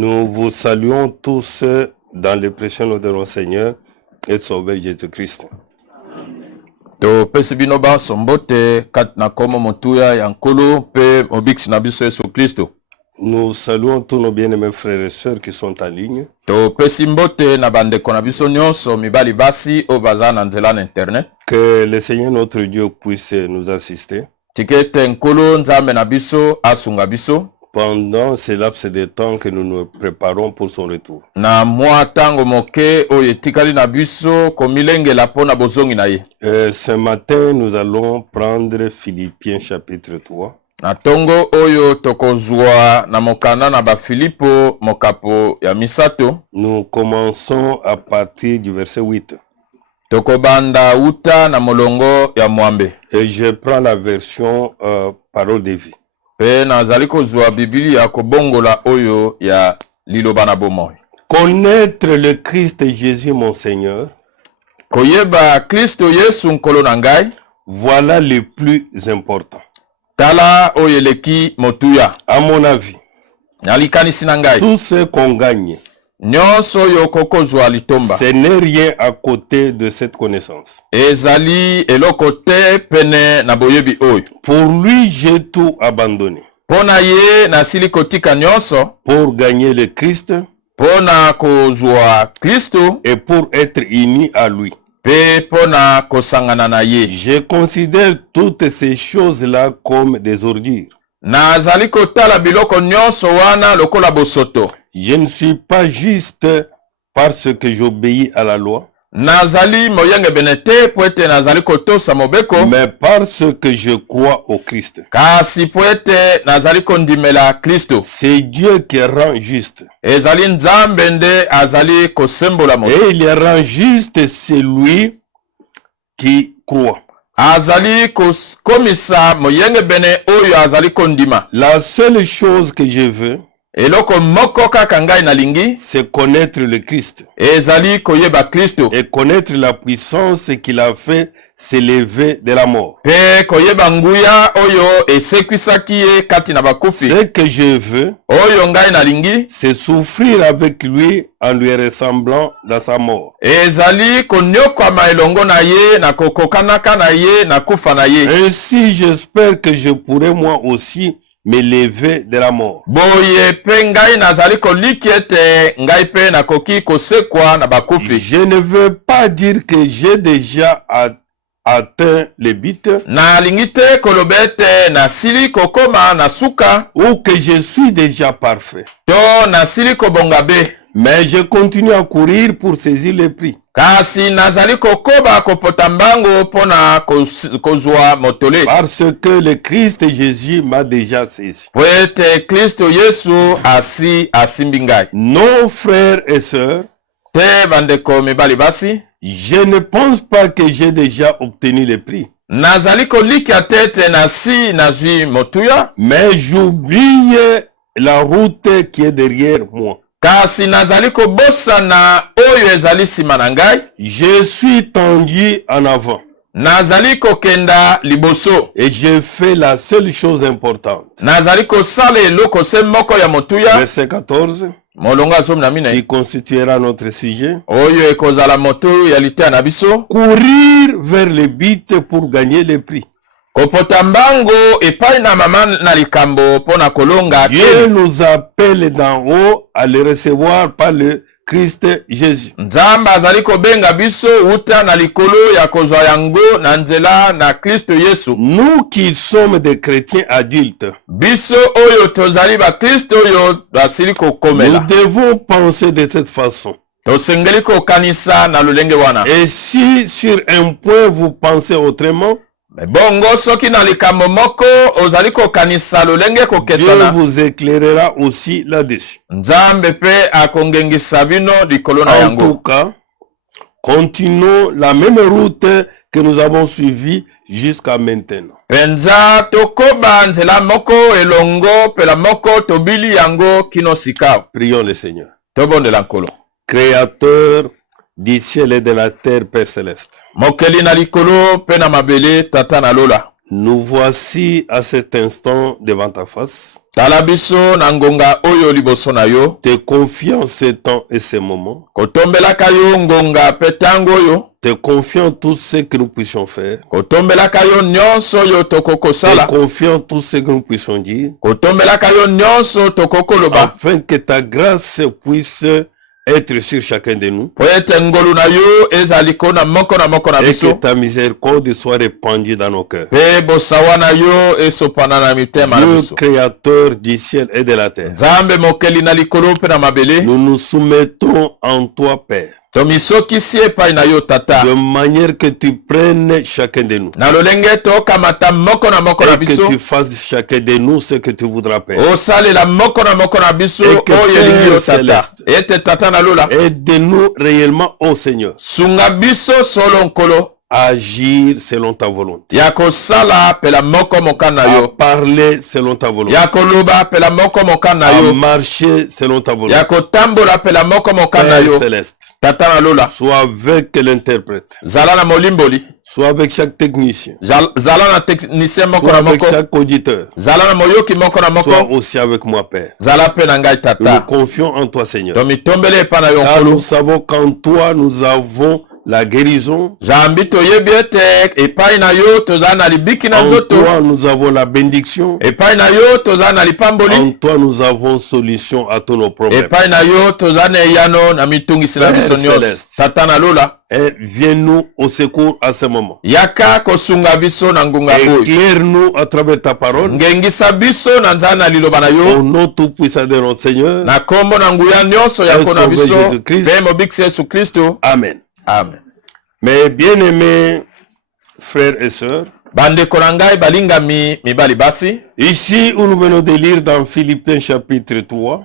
Nous vous saluons tous dans le précieux nom de notre Seigneur et Sauveur Jésus-Christ. To pesi bino ba sombote kat na komo motuya ya nkolo pe obix na biso Yesu Kristo. Nous saluons tous nos bien-aimés frères et sœurs qui sont en ligne. To pesi mbote na bandeko na biso nyonso mibali basi o baza na nzela na internet. Que le Seigneur notre Dieu puisse nous assister. Tikete nkolo nzambe na biso asunga biso. Pendant ce laps de temps que nous nous préparons pour son retour. Na mwa tango moke oye tikali na biso komilenge la pona bozongi na ye. Ce matin, nous allons prendre Philippiens chapitre 3. Na tongo oyo tokozwa na mokanda na ba Filipo mokapo ya misato. Nous commençons à partir du verset 8. Tokobanda uta na molongo ya mwambe. Et je prends la version parole de vie. Pe nazali kozwa Biblia kobongola oyo ya liloba na bomoi. Connaître le Christ Jésus mon Seigneur. Koyeba Kristo Yesu nkolo na ngai. Voilà le plus important. Tala oyeleki motuya. À mon avis. Nalikanisi na ngai. Tout ce qu'on gagne. Nyonso yo kokozwa litomba. Ce n'est rien à côté de cette connaissance. Ezali eloko te pene na boyebi oyo. Pour lui, j'ai tout abandonné. Pona ye na sili kotika nyonso. Pour gagner le Christ. Pona kozwa Kristo. Et pour être uni à lui. Pe pona kosangana na ye. Je considère toutes ces choses-là comme des ordures. Nazali kotala biloko nyonso wana lokola bosoto. Je ne suis pas juste parce que j'obéis à la loi. Nazali moyenge benete poete nazali kotosa mobeko. Mais parce que je crois au Christ. Kasi poete nazali kondimela Kristo. C'est Dieu qui rend juste. Ezali nzambe nde azali kosembola moto. Et il rend juste celui qui croit. Azali komisa moyenge bene oyo azali kondima. La seule chose que je veux, eloko moko kaka ngai nalingi, c'est connaître le Christ. Ezali koyeba Kristo. Et connaître la puissance qu'il a fait s'élever de la mort. Pe koyeba nguya oyo esekwisaki ye kati na bakufi. Ce que je veux, oyo ngai nalingi, c'est souffrir avec lui en lui ressemblant dans sa mort. Ezali konyokwama elongo na ye na kokokanaka na ye na kufa na ye. Ainsi j'espère que je pourrai moi aussi me lever de la mort. Boye pe ngai nazali koliki ete ngai pe nakoki kosekwa na bakufi. Je ne veux pas dire que j'ai déjà atteint le but. Na lingite kolobete na sili kokoma na suka. Ou que je suis déjà parfait. To na sili kobongabe. Mais je continue à courir pour saisir le prix. Kasi nazali kokoba kopota mbango pona kozwa motole. Parce que le Christ Jésus m'a déjà saisi. Poete Kristo Yesu asi asimbi ngai. Nos frères et sœurs, te bandeko mibali basi, je ne pense pas que j'ai déjà obtenu le prix. Nazali kolikia tete nasi nazwi motuya. Mais j'oublie la route qui est derrière moi. Kasi nazali kobosa na oyo ezali sima na ngai. Je suis tendu en avant. Nazali kokenda liboso. Et je fais la seule chose importante. Nazali kosala eloko se moko ya motuya. Verset 14. Molonga som na mine. Qui constituera notre sujet. Oyo ekozala moto ya litea na biso. Courir vers le but pour gagner le prix. Kopota mbango epai na mama na likambo pona kolonga. Dieu nous appelle d'en haut à le recevoir par le Christ Jésus. Nzamba azali kobenga biso uta na likolo ya kozwa yango na nzela na Kristo Yesu. Nous qui sommes des chrétiens adultes. Biso oyo tozali ba Kristo oyo basili kokomela. Nous devons penser de cette façon. Tosengeli kokanisa na lolenge wana. Et si sur un point vous pensez autrement, bongo soki na likambo moko ozali kokanisa lolenge kokesana. Dieu vous éclairera aussi là-dessus. Nzambe pe akongengisa bino likolo na yango. En tout cas, continuons la même route que nous avons suivie jusqu'à maintenant. Penza tokoba nzela moko elongo pela moko tobili yango kino sika. Prions le Seigneur. Tobondela nkolo. Créateur du ciel et de la terre, Père céleste. Mokeli na likolo pe na mabele tata na lola. Nous voici à cet instant devant ta face. Tala biso na ngonga oyo liboso na yo. Te confiant ces temps et ces moments. Kotombelaka yo ngonga pe tango oyo. Te confiant tout ce que nous puissions faire. Kotombelaka yo nyonso yo tokokosala. Te confiant tout ce que nous puissions dire. Kotombelaka yo nyonso tokokoloba. Afin que ta grâce puisse être sur chacun de nous. Et que ta miséricorde soit répandue dans nos cœurs. Dieu créateur du ciel et de la terre. Nous nous soumettons en toi, Père. De manière que tu prennes chacun de nous. Et que tu fasses chacun de nous ce que tu voudras, Père. Et que Père céleste, aide-nous réellement, ô Seigneur, à agir selon ta volonté. À parler selon ta volonté. À marcher selon ta volonté. Père céleste, sois avec l'interprète. Sois avec chaque technicien. Sois avec chaque auditeur. Sois aussi avec moi, Père. Nous confions en toi, Seigneur. Car nous savons qu'en toi, nous avons la guérison. En toi, nous avons la bénédiction. En toi, nous avons solution à tous nos problèmes. Et viens-nous au secours à ce moment. Éclaire-nous à travers ta parole. Au nom tout puissant de notre Seigneur. Jésus-Christ. Amen. Amen. Mes bien-aimés frères et sœurs, ici où nous venons de lire dans Philippiens chapitre 3,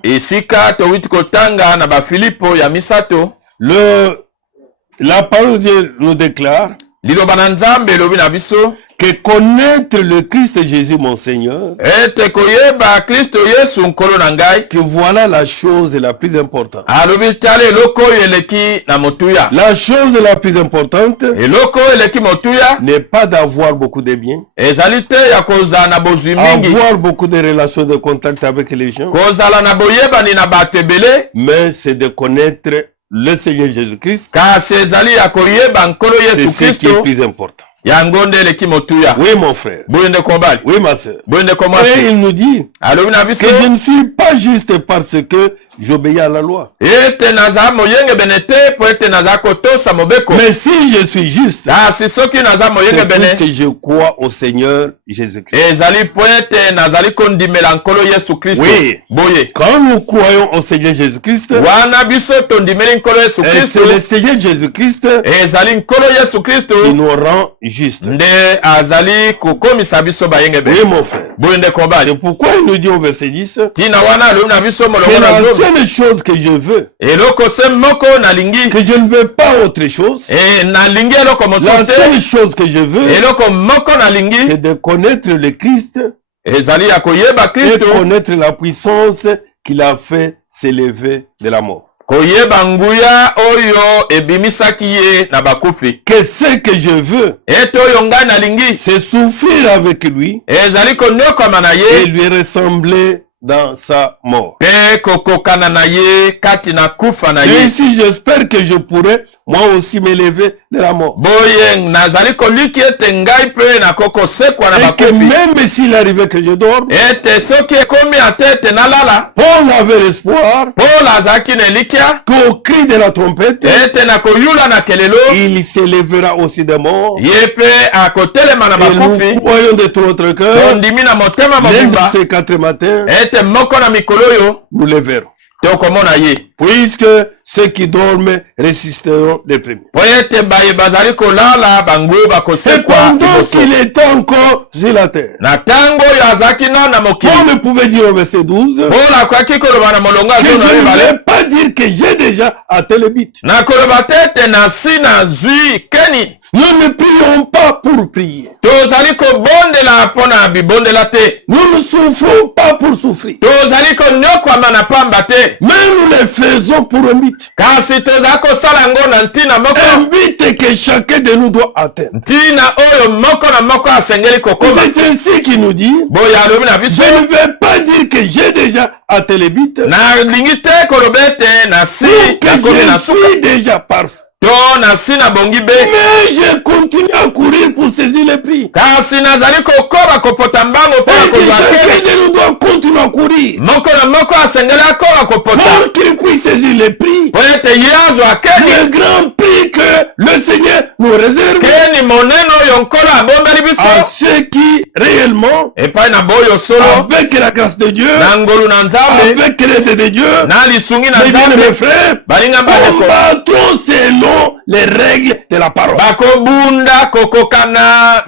la parole de Dieu nous déclare que connaître le Christ Jésus mon Seigneur, que voilà la chose la plus importante. La chose la plus importante n'est pas d'avoir beaucoup de biens, avoir beaucoup de relations de contact avec les gens, mais c'est de connaître le Seigneur Jésus-Christ. C'est ce qui est plus important. Oui, mon frère. Oui, ma soeur. Et il nous dit que je ne suis pas juste parce que j'obéis à la loi. Mais si je suis juste, c'est parce que je crois au Seigneur Jésus-Christ. Oui. Quand nous croyons au Seigneur Jésus-Christ, c'est le Seigneur Jésus-Christ qui nous rend juste. Oui, mon frère. Et pourquoi il nous dit au verset 10 que la seule chose que je veux, que je ne veux pas autre chose, la seule chose que je veux, c'est de connaître le Christ et connaître la puissance qu'il a fait s'élever de la mort. Que ce que je veux, c'est souffrir avec lui et lui ressembler dans sa mort. Et ici, j'espère que je pourrai moi aussi m'élever de la mort. Et que même s'il arrivait que je dorme, Paul avait l'espoir qu'au cri de la trompette, il s'élèvera aussi des morts. Et nous croyons de tout notre cœur, même ces 4 matins, nous les verrons. Puisque ceux qui dorment résisteront les premiers. Et pendant qu'il était encore sur la terre, on ne pouvait dire au verset 12 que je ne vais pas dire que j'ai déjà atteint le but. Nous ne prions pas pour prier. Tozali kobondela pona bibondela te. Nous ne souffrons pas pour souffrir. Tozali konyokwama na pamba te. Mais nous le faisons pour un but. Kasi tozali kosala yango na ntina moko. Un but que chacun de nous doit atteindre. Ntina oyo moko na moko asengeli kokoma. C'est ainsi qu'il nous dit. Boya alobi na biso. Je ne vais pas dire que j'ai déjà atteint le but. Na lingi te kolobe te na si que je suis déjà parfait. To na si na bongi be. Mais je continue à courir pour saisir les prix. Kasi nazali kokoba kopota mbango pona kozwa kele. Chacun de nous doit continuer à courir. Moko na moko asengeli akoba kopota. Pour qu'il puisse saisir les prix. Po ete yazwa kele. Le grand prix que le Seigneur nous réserve. Keni moneno yonkolo abombeli biso. À ceux qui réellement, epai na boyo solo. avec la grâce de Dieu, na ngolu na nzambe. avec l'aide de Dieu, na lisungi na mes nzambe. bien-aimés frères, Balinga mbadeko. combattons selon les règles de la parole. Bakobunda kokokana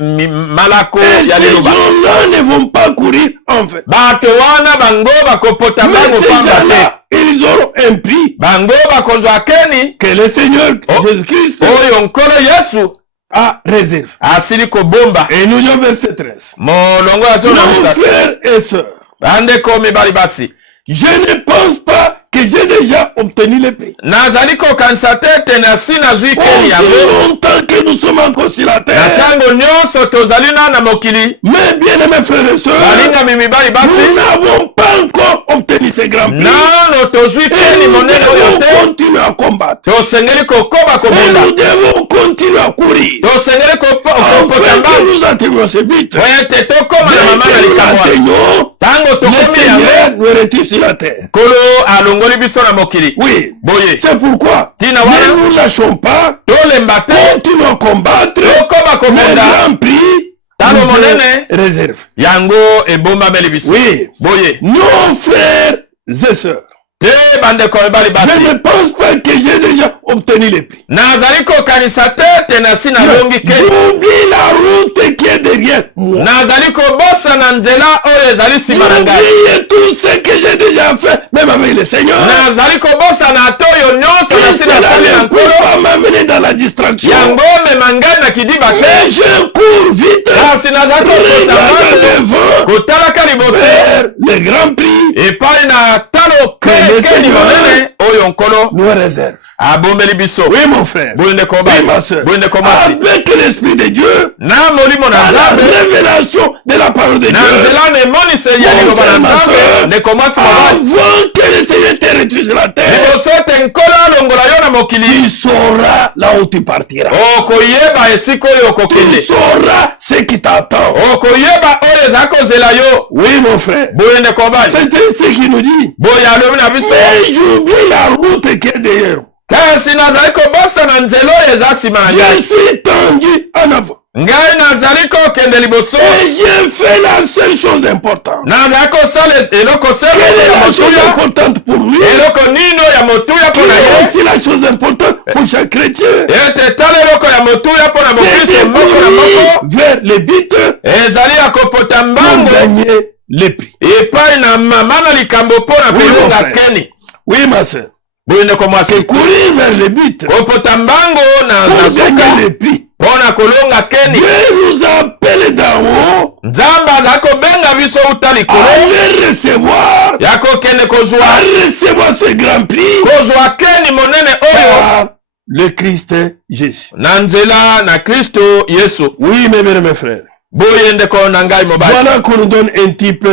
malako Et ya ces liloba. gens-là ne vont pas courir en vain. Bato wana bango bakopota Mais mbango ces pamba te. gens-là, ils auront un prix Bango bakozwa keni que le Seigneur Jésus-Christ oyo nkolo Yesu a réservé. asili kobomba. Et nous lisons verset 13. Molongo ya solo Nos misa. frères et sœurs, Bandeko mibali basi. je ne pense pas que j'ai déjà obtenu le prix. Nazali kokanisa te te na si nazwi keni yango. Aussi longtemps que nous sommes encore sur la Na terre. tango nyonso tozali na mokili. Mais bien aimés frères et sœurs, Balinga mimibali nous basi. n'avons pas encore obtenu ce grand prix. Nano tozwi Et keni nous monene oyo devons te. continuer à combattre. Tosengeli kokoba Et kobonda. nous devons continuer à courir. Tosengeli kopota Afin mbango. que nous atteignions ce but. Po ete tokoma na Dès mama na que nous likambo. l'atteignons, Tango le tokomi Seigneur yango. nous retire sur la terre. Kolo alongoli biso na mokili. Oui, Boye. c'est pourquoi Tina ne wana. nous lâchons pas. Tolemba te. Continuons à combattre. Tokoba Le kobonda. grand prix Talo nous monene. est réservé. Yango ebombameli biso. Oui, Boye. nos frères et sœurs, Te bandeko mibali je basi. ne pense pas que j'ai déjà obtenu les prix. Nazali kokanisa te te na si nalongi keni. J'oublie la route qui est derrière moi. Nazali kobosa na nzela oyo ezali nsima na ngai. J'oublie tout ce que j'ai déjà fait, même avec le Seigneur. Nazali kobosa na to oyo nyonso na Que si cela nasali na ne peut nkolo. pas m'amener dans la distraction. Yango mema ngai na kidiba te. Mais je cours vite. Kasi nazali kokota Regarde mbango. devant Kotalaka liboso. vers le grand prix Epai na talo Que le keni Seigneur monene oyo nkolo nous réserve. abombeli biso. Oui, mon frère. Boye ndeko Oui, mobali. ma soeur. Boye ndeko mwasi. Avec l'Esprit de Dieu, Na molimo na à la nzambe. révélation de la parole de Na Dieu, nzela na emoniseli ya Mon liloba na frère, ma nzambe. soeur. Ndeko mwasi mobali. avant que le Seigneur te retire sur la terre, Liboso ete nkolo alongola yo na mokili. tu sauras là où tu partiras. Okoyeba esika oyo Tu okokende. sauras ce qui t'attend. Okoyeba oyo eza kozela yo. Oui, mon frère. Boye ndeko mobali. C'est ce qu'il nous dit. Boye alobi na biso. Mais j'oublie la route qui est derrière. Kasi nazali kobosa na nzela oyo eza nsima na Je ngai. suis tendu en avant. Ngai nazali kokende liboso. Et j'ai fait la seule chose importante. Nazali kosala eloko selo Quelle est ya la chose motuya. importante pour lui? Eloko nino ya motuya Quelle mpona est ye. aussi la chose importante pour chaque chrétien? Ete tala eloko ya motuya mpona C'est mokristo de moko na moko. courir vers les buts Ezali ya kopota pour mbango gagner les prix. epai na mama na likambo mpona Oui, mon kolonga frère. keni. Oui, ma soeur. Boye ndeko C'est mwasi. courir vers les buts Kopota mbango na pour suka gagner les prix. mpona kolonga keni. Dieu nous appelle d'en haut Nzambe azali kobenga biso uta à likolo les recevoir, ya kokende à kozwa recevoir ce grand prix kozwa keni monene oyo par le Christ Jésus. na nzela na Kristo Yesu. Oui, mes bien, mes frères. Boye ndeko na ngai mobali. Voilà qu'on nous donne un type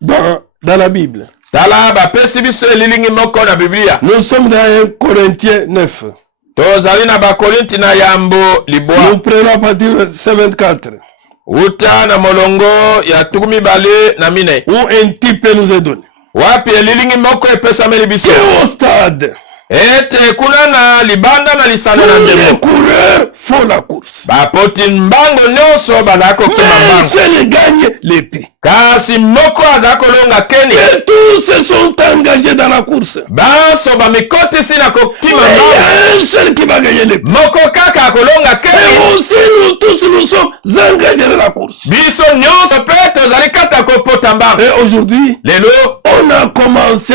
dans la Bible. Tala bapesi biso elilingi moko na Biblia. Nous sommes dans 1 Corinthiens 9. Tozali na bakorinti na yambo Nous libwa. prenons à partir de 74. Uta na molongo ya tukumi bale na mine. Où un type nous est donné. Wapi elilingi moko epesameli biso. Que au stade, Ete kuna na libanda na lisano na tous les ndemo. coureurs font la course. Bapoti mbango nyonso bazali kokima Mais mbango. seul gagne les prix. Kasi moko azali kolonga keni. Et tous se sont engagés dans la course. Banso bamikotisi na kokima Mais il y mbango. a un seul qui va gagner les prix. Moko kaka akolonga Et keni. aussi nous tous nous sommes engagés dans la course. Biso nyonso pe tozali kata kopota mbango. Et aujourd'hui, Lelo on a commencé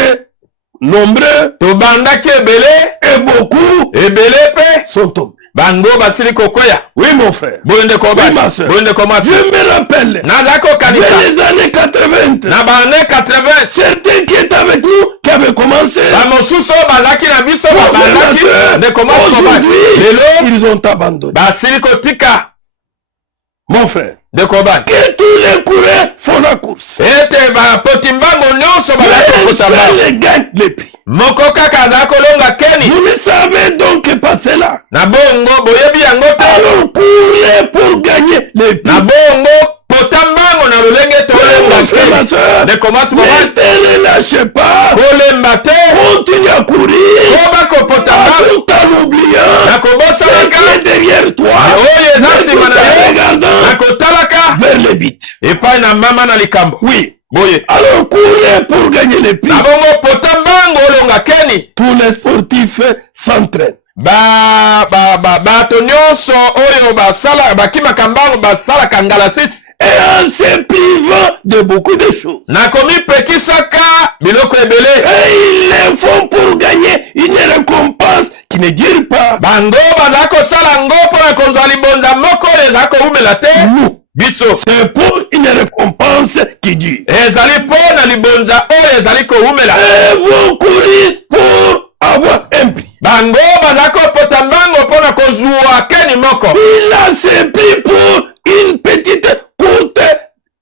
nombreux tobandaki ebele et beaucoup ebele pe sont tombés. bango basili kokwea. Oui, mon frère. Boyende ko Oui, ma soeur. Boyende ko masi. Je me rappelle. Nazako kanisa. Dans les années 80. Na ba années 80. Certains qui étaient avec nous, qui avaient commencé. Ba mosuso balaki na biso Mon ba frère, ma balaki soeur. de commence Aujourd'hui, lelo ils ont abandonné. basili kotika. Mon frère. De combat. Que tous les coureurs font la course. Ete ba potimbango nyonso balaki Mais kotamba. seul gagne les prix. Moko kaka za kolonga keni. Vous ne savez donc pas cela. Na bongo boyebi yango te. Alors courez pour gagner les prix. Na bongo potambango na lolenge tolenga keni. De commence moment. Ne lâchez pas. Kolemba te. Continue à courir. Koba ko potambango. Tout en oubliant. Na kobosa Ce qui est derrière toi. Oye za Mais sima tout na en yo. regardant Na kotalaka. vers les bits. Epai na mama na likambo. Oui. Boye. Alors courez pour gagner les prix. Na bongo potambango olonga keni. Tous les sportifs s'entraînent. Bato nyonso oyo basala bakimaka mbango basalaka ngala sisi. Et en se privant de beaucoup de choses. Nakomi pekisaka biloko ebele. Et ils le font pour gagner une récompense qui ne dure pas. Bango baza kosala ngo mpona kozwa libonza moko oyo eza koumela te. Nous, Biso c'est pour une récompense qui dure. ezali mpona libonza oyo ezali koumela. Et vous courez pour avoir un prix. Bango baza kopota mbango mpona kozwa keni moko. Il a se pris pour une petite courte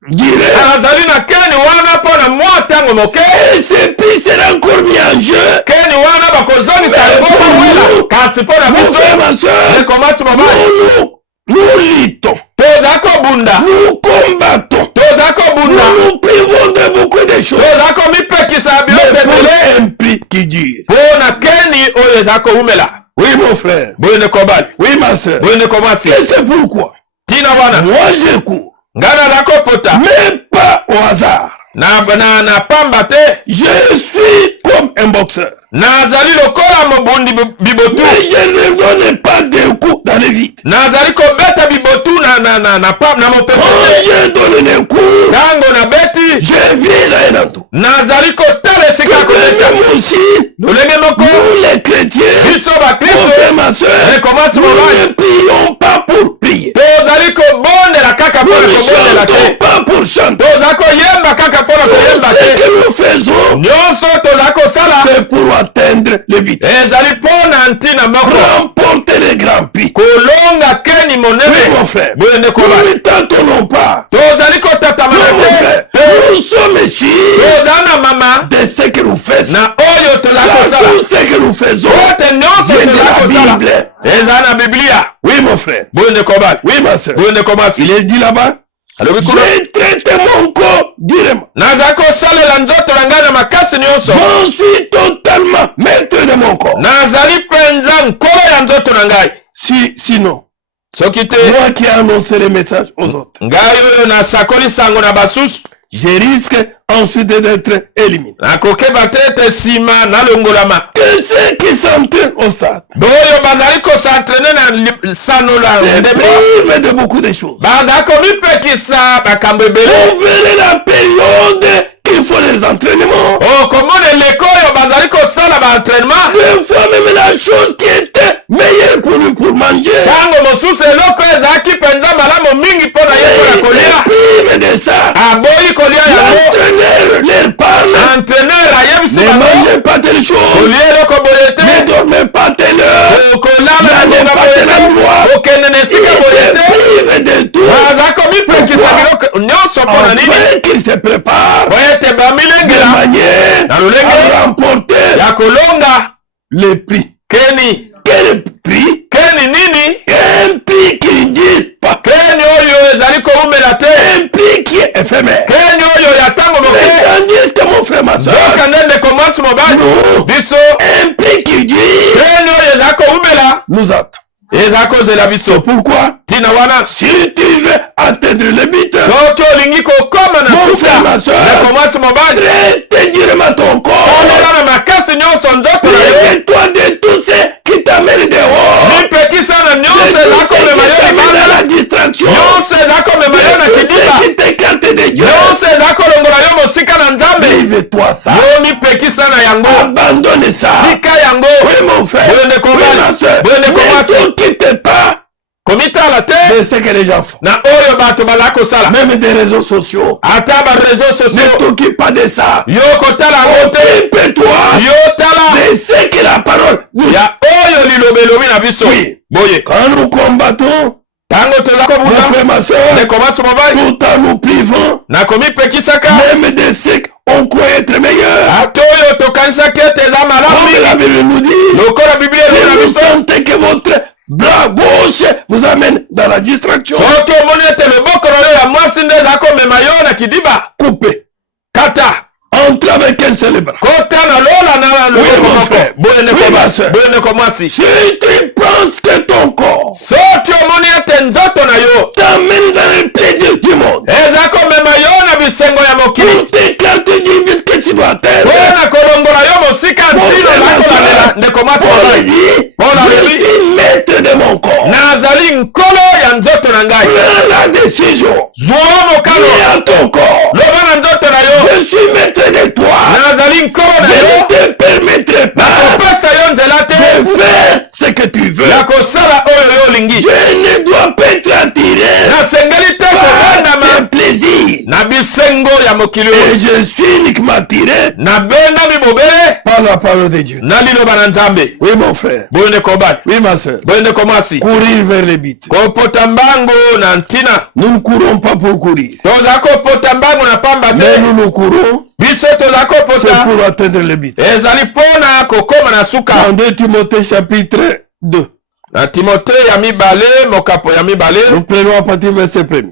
durée. Azali na keni wana mpona mwa ntango moke. Et ce prix sera encore mis en jeu. Keni wana bakozongisa yango bawela. Kasi mpona Mon frère, ma biso soeur, ekomasi mobali. nous luttons. Toza kobunda. Nous combattons. Toza kobunda. Nous nous privons de beaucoup de choses. Toza komipekisa biloko Mais pour ebele. un prix qui dure. Mpona keni oyo eza koumela. Oui, mon frère. Boyende kobali. Oui, ma soeur. Boyende komasi. Et c'est pourquoi Tina wana. moi je cours. Ngana na kopota. Mais pas au hasard. Na pamba te. Je suis comme un boxeur. Nazali lokola mobundi bibotu. Mais je ne donne pas de coups dans le vide. Nazali kobeta bibotu na mopepe. Quand je donne les coups, Tango na beti. je vise un entour. Nazali kotala esika Que koleka. même aussi, Lolenge moko. nous les chrétiens, Biso mon bakristo. frère, ma soeur, Recommence nous mobali. ne prions pas pour prier. Tozali kobondela kaka Nous mpona ne kobondela chantons te. pas pour chanter. Toza koyemba kaka mpona Tout koyemba ce te. que nous faisons, Nyonso toza kosala. c'est pour atteindre le but. Ezali mpona ntina moko. Remporter les grands prix. Kolonga keni Oui, monene. mon frère. Boyende Nous kobali. ne tentons pas. Tozali kotatama Non, mon frère. te. Nous sommes ici Toza na mama. de ce que nous faisons. Na oyo toza Là, kosala. tout ce que nous faisons, Ote nyonso vient de toza la kosala. Bible. Eza na Biblia. Oui, mon frère. Boyende kobali. Oui, ma soeur. Boyende komasi. Il est dit là-bas. Alobi kuna. J'ai traité mon corps durement. Naza kosalela nzoto na ngai na makasi nyonso. Je suis totalement maître de mon corps. Nazali penza nkolo ya nzoto na ngai. Sinon, Soki te moi qui ai annoncé les messages aux autres, ngai oyo nasakoli sango na basusu. je risque ensuite d'être éliminé. Nakokeba te ete nsima nalongolama. Que ceux qui s'entraînent au stade Boyo bazali kosentraîne na sanola se ndebo. privent de beaucoup de choses. Bazali komipekisa bakambo ebele. Vous verrez la période qu'il faut les entraînements. Okomona eleko oyo bazali kosala baentraînement. Des fois même la chose qui était meilleure pour lui pour manger. Ntango mosusu eloko ezalaki mpenza malamu mingi mpo na ye mpo na Ils se kolia. privent de ça. Aboyi kolia yango. L'entraîneur leur parle. Entraîneur ayebisi Ne bango. mangez pas telle chose. Kolia eloko boye te. Ne dormez pas telle heure. Kolala na N'allez ngonga pas boye tel te. endroit. Okende na Ils esika boye se te. privent de tout. Baza komipekisa biloko nyonso mpo na nini. Afin qu'ils se préparent Po ete de bamilengela manière na lolenge à remporter ya kolonga le prix. keni. Quel prix? Keni nini? Un prix qui ne dit pas. Keni oyo ezali koumela te. Un prix qui est éphémère. Keni oyo ya ntango Mais moke. tandis que mon frère, ma soeur, Zoka ndende komasi mobali. Non. Biso un prix qui dit keni oyo ezali koumela. nous attend. Eza kozela biso. Pourquoi? Tina wana. Si tu veux atteindre le but, Soki olingi kokoma na mon frère, suka ma soeur, ya komasi mobali. traite durement ton corps. Salela na makasi nyonso nzoto na yo. Prive-toi de tout ce qui t'amène dehors. Mipekisa na De nyonso tout eza ce komema qui yo t'amène à libanda. la distraction. Nyonso eza komema yo na De tout ce kidiba. qui t'écarte de Dieu. Nyonso eza kolongola yo mosika na nzambe. Prive-toi ça. Yo mi pekisa na yango. Abandonne ça. Tika yango. Oui mon frère. Boyende kobali. Boyende komasi. Ne s'occupe pas komita la te. de ce que les gens font. Na oyo bato balako sala. Même des réseaux sociaux. Ata ba réseaux sociaux. Ne t'occupe pas de ça. Yo kotala ngote. Occupe-toi Yo tala. de ce que la parole nous dit. Ya oyo lilobelobi na biso. Oui. Boye. Quand nous combattons, tango tozako mon frère, ma soeur, tout en nous privant, nakomi pekisaka même de ceux qu'on croit être meilleurs. atoyo tokanisaki ete eza Comme la malamu. Bible nous dit, Lokola Biblia si elobi na vous biso. sentez que votre bras gauche vous amène dans la distraction, Soki omoni ete loboko na yo ya mwasi nde eza komema yo na kidiba. coupez. Kata. Entre avec un seul bras. Kota na lola na loboko mon moko. frère. Oui, ma soeur. Boyende ko mwasi. Si tu penses que ton corps Soki omoni ete nzoto na yo t'amène dans le plaisir du monde, eza komema yo na bisengo ya mokili. pour t'écarter du but que tu dois atteindre, Mpona kolongola yo mosika ntino nakolamela ndeko mwasi Paul mobali. dit, Paul je alobi suis maître de mon corps. nazali nkolo ya nzoto na ngai. Prends la décision. Zwa mokano Dis à ton corps, loba na nzoto na yo je suis maître de toi. nazali nkolo na Je yo ne te permettrai pas kopesa yo nzela te de faire ce que tu veux. ya kosala oyo yo olingi. Je ne dois pas être attiré nasengeli te par kobendama tes plaisirs. na bisengo ya mokili Et oyo. je suis uniquement attiré nabendami bobele par la parole de Dieu. na liloba na nzambe. Oui, mon frère. boyende kobali Oui, ma soeur. boyende komwasi Courir vers les bites. kopota mbangu na ntina. Nous ne courons pas pour courir. toza kopota mbangu na pamba Mais te nous nous courons, biso toza c'est kopota pour atteindre les bites. ezali mpona kokoma na suka. En 2 Timothée chapitre 2, na timote ya mibale mokapo ya mibale nous prenons à partir du verset 1er.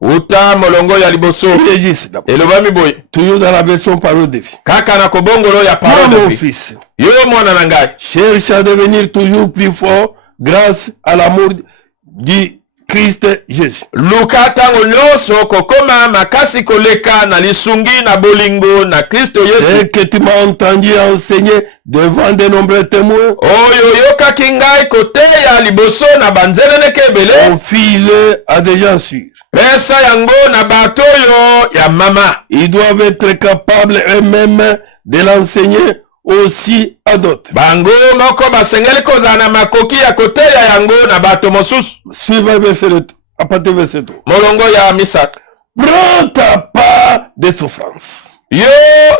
uta molongo ya liboso Il est juste d'abord. elobami boye Toujours dans la version parole de vie. kaka na kobongolo ya Toi, parole mon de vie. fils, yo mwana na ngai cherche à devenir toujours plus fort grâce à l'amour du Christ Jésus. luka ntango nyonso kokoma makasi koleka na lisungi na bolingo na kristo Ce yesu que tu m'as entendu enseigner devant de nombreux témoins, oyo oyokaki ngai koteya liboso na banzeneneke ebele confie-le à des gens sûrs. pesa yango na bato oyo ya mama. Ils doivent être capables eux-mêmes de l'enseigner aussi à d'autres. bango moko basengeli kozala na makoki ya koteya yango na bato mosusu. Suivez verset 2, à partir du verset 2. molongo ya misato. Prends ta part de souffrance. yo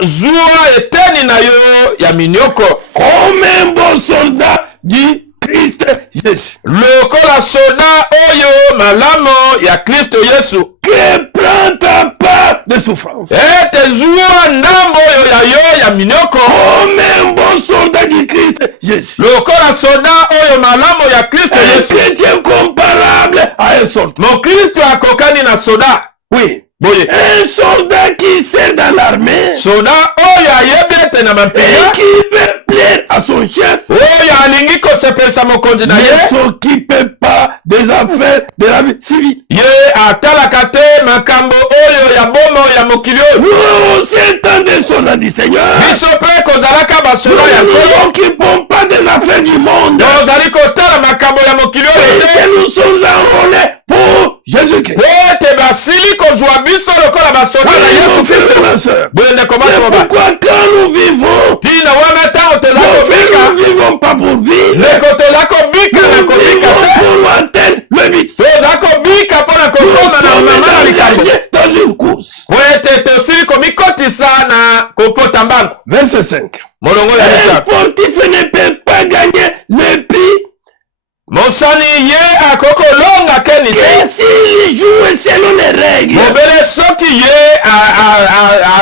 zwa eteni na yo ya minioko Comme un bon soldat du Christ Jésus. lokola soda oyo malamu ya kristo yesu. Que prends ta part de souffrance. ete zwa ndambo oyo ya yo ya minioko Comme un bon soldat du Christ Jésus. lokola soda oyo malamu ya kristo Un yesu. chrétien comparable à un soldat. mokristo akokani na soda. Oui. boye Un soldat qui sert dans l'armée soda oyo ayebi ete na et mampinga qui veut plaire à son chef oyo alingi kosepelisa mokonzi na ne ye s'occupe pas des affaires de la vie civile. ye atalaka te makambo oyo ya bomo ya mokili oyo. Nous aussi étant des soldats du Seigneur, biso mpe kozalaka nous basoda ya ne nous nkolo occupons pas des affaires du monde. tozali kotala makambo ya mokili oyo Parce te que nous sommes enrôlés pour Jésus-Christ. po ete basili kozwa biso lokola basoda na Oui, mon yesu frère et kristo. ma soeur. boye ndeko C'est moko mobali pourquoi quand nous vivons, ntina wana ntango toza nos frères, kobika nous ne vivons pas pour vivre. ndeko toza kobika na Nous kobika vivons te pour atteindre le but. toza kobika mpo na Nous kokoma na sommes mama na likambo engagés dans une course. po ete tosili komikotisa na kopota mbangu. Verset 5. molongo ya Un misato. sportif ne peut pas gagner le prix mosani ye akokolonga keni que te s'il joue selon les règles. mobele soki ye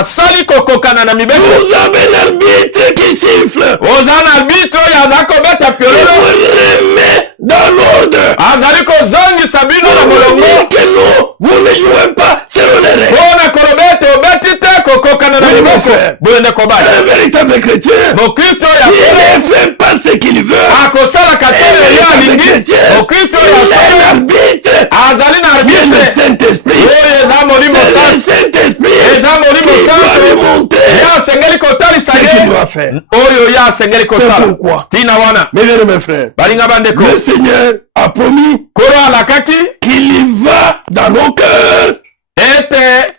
asali kokokana na mibeko. Vous avez l'arbitre qui siffle. oza na arbitre oyo aza kobeta Il piololo vous remet dans l'ordre. azali kozongisa bino na Pour vous molongo dire que non, vous ne jouez pas selon les règles. mpona koloba ete obeti te kokokana na Oui, mon miboko. frère. boyende kobali Un véritable chrétien, mokristo oyo il asala ne fait pas ce qu'il veut. akosalaka te Un oyo ye véritable alingi. chrétien, mokristo oyo il est asala l'arbitre. azali na Qui est le arbitre Saint-Esprit. oyo eza molimo C'est santo. le Saint-Esprit eza molimo qui doit lui santo montrer ye asengeli kotalisa ce qu'il ye doit faire. oyo ye asengeli C'est kosala pourquoi, ntina wana mes bien mes frères, balinga bandeko le Seigneur a promis kolo alakaki qu'il y va dans nos cœurs. ete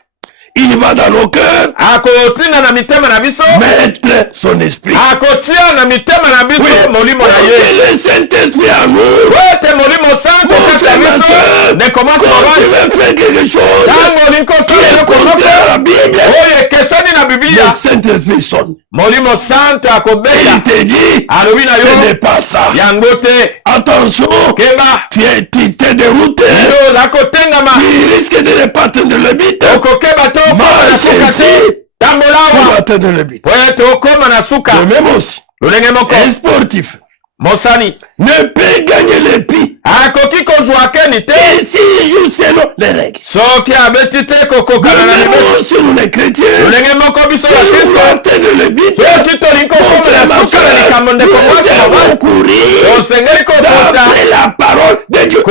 il va dans nos cœurs. Mettre son esprit. Pour que le Saint-Esprit en nous. Quand tu veux faire quelque chose qui est contraire à la Bible, le Saint-Esprit sonne. Il te dit, ce n'est pas ça. Attention, tu t'es dérouté. Tu risques de ne pas atteindre le but. Marche ici pour atteindre le but. Le même aussi. Un sportif ne peut gagner le prix. Et s'il joue selon les règles. Le même aussi, nous les chrétiens. Si nous voulons atteindre le but, nous devons courir d'après la parole de Dieu. Ne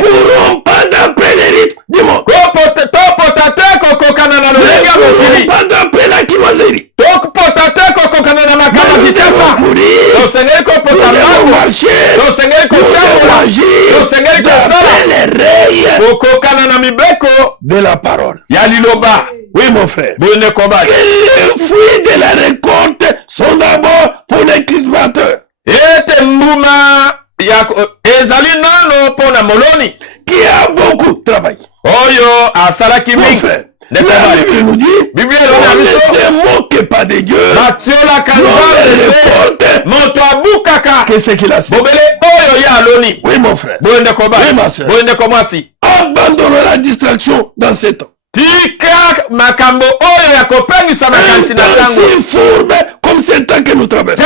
courons pas d'après les rythmes du monde. Ne courons pas d'après la kimoserie. Nous devons courir, nous devons marcher, nous devons agir d'après les règles de la parole. Oui, mon frère. Que les fruits de la récolte sont d'abord pour les cultivateurs qui a beaucoup travaillé. Mon frère, la Bible nous dit, on ne se moque pas de Dieu. Qu'est-ce qu'il a fait? Oui, mon frère. Oui, ma soeur. Abandonnons la distraction dans ce temps. Si fourbe comme ce temps que nous traversons.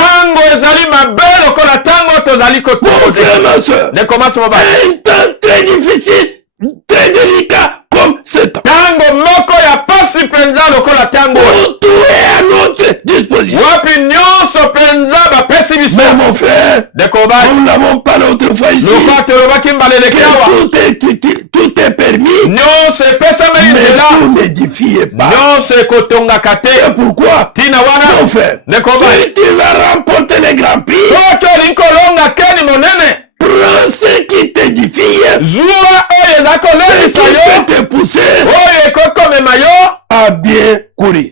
Mon frère, ma soeur. Un temps très difficile, très délicat comme ce temps. Pour tout est à notre disposition. Mais mon frère, nous n'avons pas l'autre fois ici. Tout est permis. Mais tout n'édifie pas. C'est pourquoi, mon frère, si tu vas remporter les grands prix, prends ce qui t'édifie, ce qui peut te pousser à bien courir.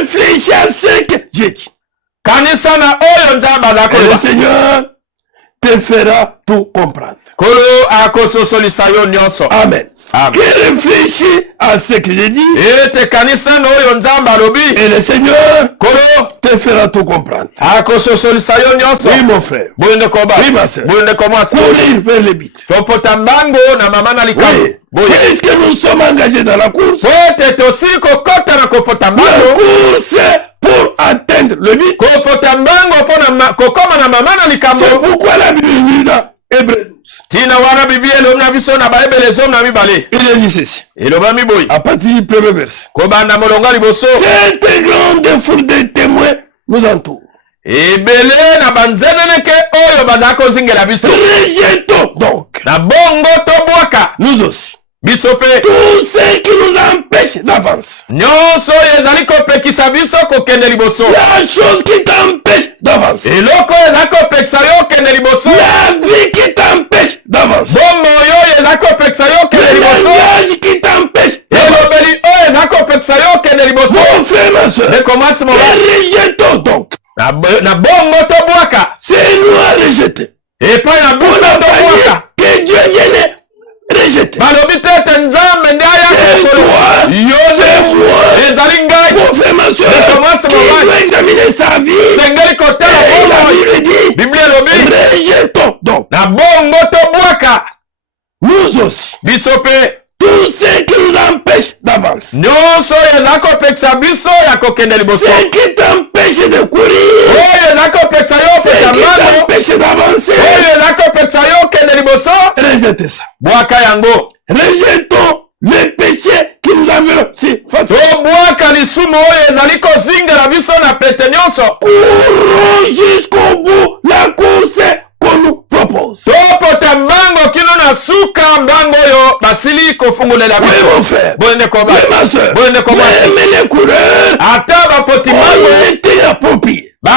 Réfléchis à ce que j'ai dit. Et le Seigneur te fera tout comprendre. Amen. Qui réfléchit à ce que j'ai dit, et le Seigneur te fera tout comprendre. Oui, mon frère. Oui, ma soeur. Courir vers le but. Oui. Est-ce que nous sommes engagés dans la course? La course pour atteindre le but. C'est pourquoi la Bible dit dans Hébreux 12. Il est dit ceci. À partir du premier verset. Cette grande foule de témoins nous entoure. Rejetons donc. Nous aussi. Tout ce qui nous empêche d'avancer. La chose qui t'empêche d'avancer. La vie qui t'empêche d'avancer. Le langage qui t'empêche d'avancer. Mon frère, ma soeur, rejetons donc. C'est nous à rejeter. On n'a pas dit que Dieu vienne rejeter. C'est toi, c'est moi. Mon frère, ma soeur, qui doit examiner sa vie. Et la Bible dit, rejetons donc. Nous aussi. Tout ce qui nous empêche d'avancer. Ce qui t'empêche de courir. Ce qui t'empêche d'avancer. Rejetez ça. Rejetons les péchés qui nous environnent si facilement. Courons jusqu'au bout la course qu'on nous propose. Oui, mon frère. Oui, ma soeur. Même les coureurs ont été appropriés. Ils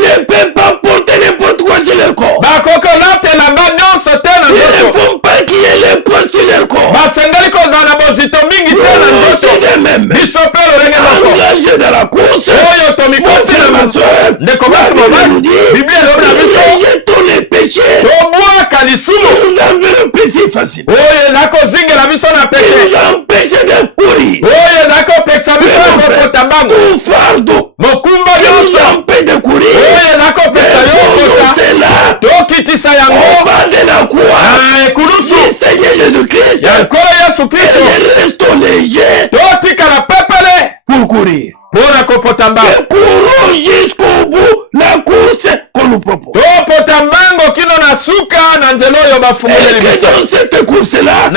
ne peuvent pas porter n'importe quoi sur leur corps. Ils ne font pas qu'il y ait les poids sur leur corps. même. Bisopelo Engagé dans la course. Oyo tomikosi na maso. Ndekomasi mobali. Biblia lobna biso. Rejetons les péchés. Tobwaka lisumu. Nous enveloppent si facile. Oyo ezako zingela biso na pete. Nous empêchent de courir. Oyo ezako pekisa biso na kokota mbango. Tout fardeau. Mokumba Nous nyonso. empêche de courir. Oyo ezako pekisa yo kota. C'est là. Tokitisa yango. Au bas de la croix. Na ekulusu. Du Seigneur Jésus-Christ. Ya nkolo Yesu Kristo. Et restons légers. Totikala pepele. Pour courir. Mpona kopota mbango. Et courons jusqu'au bout la course qu'on nous propose. Topota mbango kino na suka na nzela oyo bafunguleli Et que biso. dans cette course-là,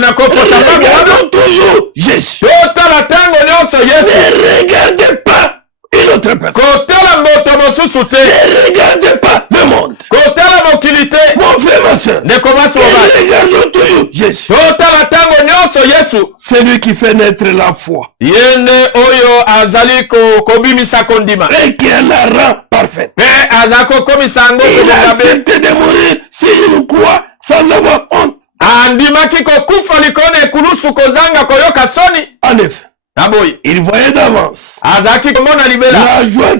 Na kopota mbango wana. regardons toujours Jésus. Totala ntango nyonso Yesu. Ne regardez pas une autre personne. Kotala moto mosusu te. Ne regardez pas le monde. Kotala mokili te. Mon frère, ma soeur. Ndekomasi Et mobali. regardons toujours Jésus. Totala ntango nyonso Yesu. C'est lui qui fait naître la foi. Yende oyo azali kobimisa kondima. Et qui en la rend parfaite. Pe azali kokomisa yango Il a kobokabe. accepté de mourir sur une croix sans avoir honte. Andimaki kokufa likolo na ekulusu kozanga koyoka soni. En effet, Naboyi. il voyait d'avance Azalaki komona libela. la joie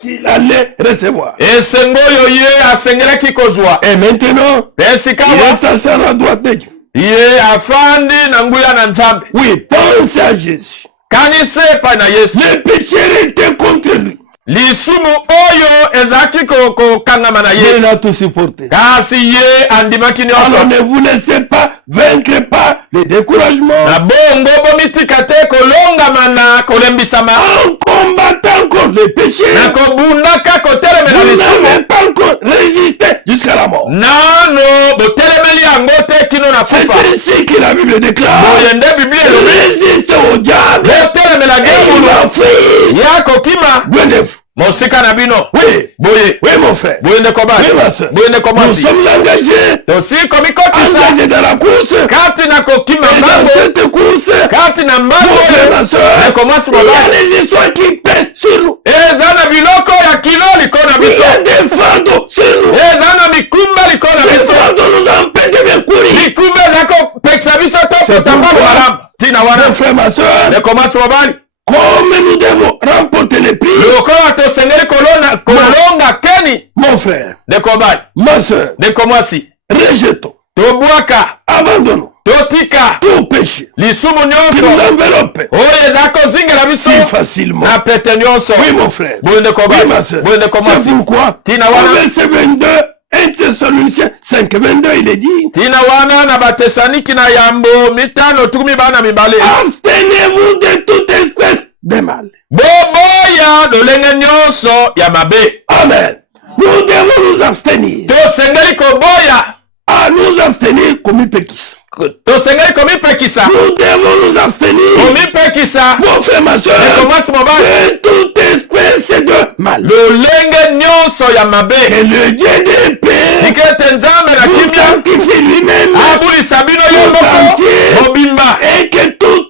qu'il allait recevoir. Esengo oyo ye asengelaki kozwa. Et maintenant, Pe sika il wa. est assis à la droite de Dieu. Ye afandi na nguya na nzambe. Oui, pense à Jésus. Kanise epai na Yesu. Les pécheurs étaient contre lui. Lisumu oyo ezalaki kokangama na Mais ye. il a tout supporté. Kasi ye andimaki Alors nyonso. ne vous laissez pas vaincre par le découragement. Na bongo bomitika te kolongama na kolembisama. En combattant contre les péchés, Na kobundaka kotelemela vous lisumu. n'avez pas encore résisté jusqu'à la mort. Nano botelemeli yango te kino na C'est kufa. ainsi que la Bible déclare. Boye nde Biblia elobi. Résiste au diable Botelemela et il diabolo. va fuir. Ya kokima. Loin de vous. Mosika na bino. Oui, Boye. oui mon frère. Boye nde kobali. Oui ma soeur. Boye nde Nous komasi. sommes engagés. Tosi komikotisa. Engagés dans la course. Kati na kokima Et dans mbango. cette course, Kati na mbango mon frère, ma oyo. soeur, Nekomasi il y a mobali. des histoires qui pèsent sur nous. Eza na biloko ya kilo likolo na Il y biso. a des fardeaux sur nous. Eza na mikumba likolo na Ces biso. fardeaux nous empêchent de bien courir. Mikumba ezako pekisa biso C'est topota mbango pourquoi, malamu. Tina wana. mon frère, ma soeur, Nekomasi mobali. comme nous devons remporter les prix, Lokola tosengeli kolonga keni. mon frère, Nekobali. ma soeur, Nekomasi. rejetons, Tobwaka. abandonnons Totika. tout péché Lisumu qui nyonso. nous enveloppe Oyo ezako zingela biso. si facilement. Na pete nyonso. Oui, mon frère. Boye nekobali. Oui, ma soeur. Boye C'est nekomasi. pourquoi, Tina au wana. verset 22, 1 Thessaloniciens 5, 22, il est dit, Tina wana na batesaniki na yambo mitano tukumi bana mibale. abstenez-vous de toute espèce de mal. Boboya lolenge nyonso ya mabe. Amen. Nous devons nous abstenir. Tosengeli koboya. À nous abstenir comme une péquisse. Tosengeli komipekisa. Nous devons nous abstenir. Komipekisa. Mon frère, ma soeur, Nekomasi mobali. de toute espèce de mal. Lolenge nyonso ya mabe. Et le Dieu de paix Tikete nzambe na nous kimia. sanctifie lui-même Abulisa bino yo moko. Mobimba. et que tout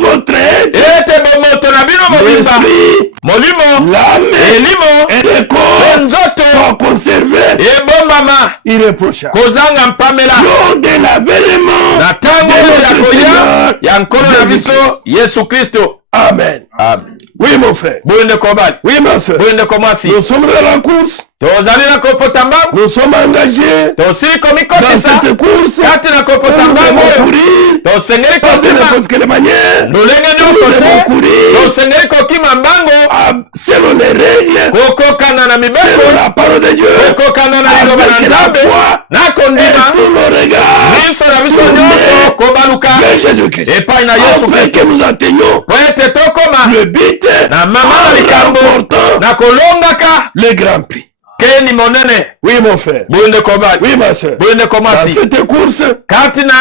votre être, Ete bomoto na bino mobimba. l'esprit, Molimo. l'âme Elimo. et le corps Nzoto. soient conservés Ebombama. irréprochables. Kozanga mpamela. Lors de l'avènement Na tango de ya notre koya Seigneur ya nkolo na biso Yesu Kristo. Amen. Amen. Oui, mon frère. Boye nekobali. Oui, ma soeur. Boye nekomasi. Nous sommes dans la course. Tozali na kopota mbangu. Nous sommes engagés Tosili dans komikotisa. cette course. Kati na kopota Nous devons mbangu. courir. Tosengeli Pas de kokima. n'importe quelle manière. Lolenge Nous nyonso devons te. courir Tosengeli kokima mbango. selon les règles, Kokokana na selon mibeko. la parole de Dieu. Kokokana na liloba na Avec la nzambe. foi Na et kondima. tous nos regards Miso na biso nyonso kobaluka. vers Jésus-Christ. Epai na Yesu Afin Kristo. que nous atteignions Po ete tokoma. le but Na mama na likambo. en remportant Na kolongaka. le grand prix. Keni monene. Oui, mon frère. Boye nekobali. Oui, ma soeur. Boye Dans nekomasi. cette course, Kati na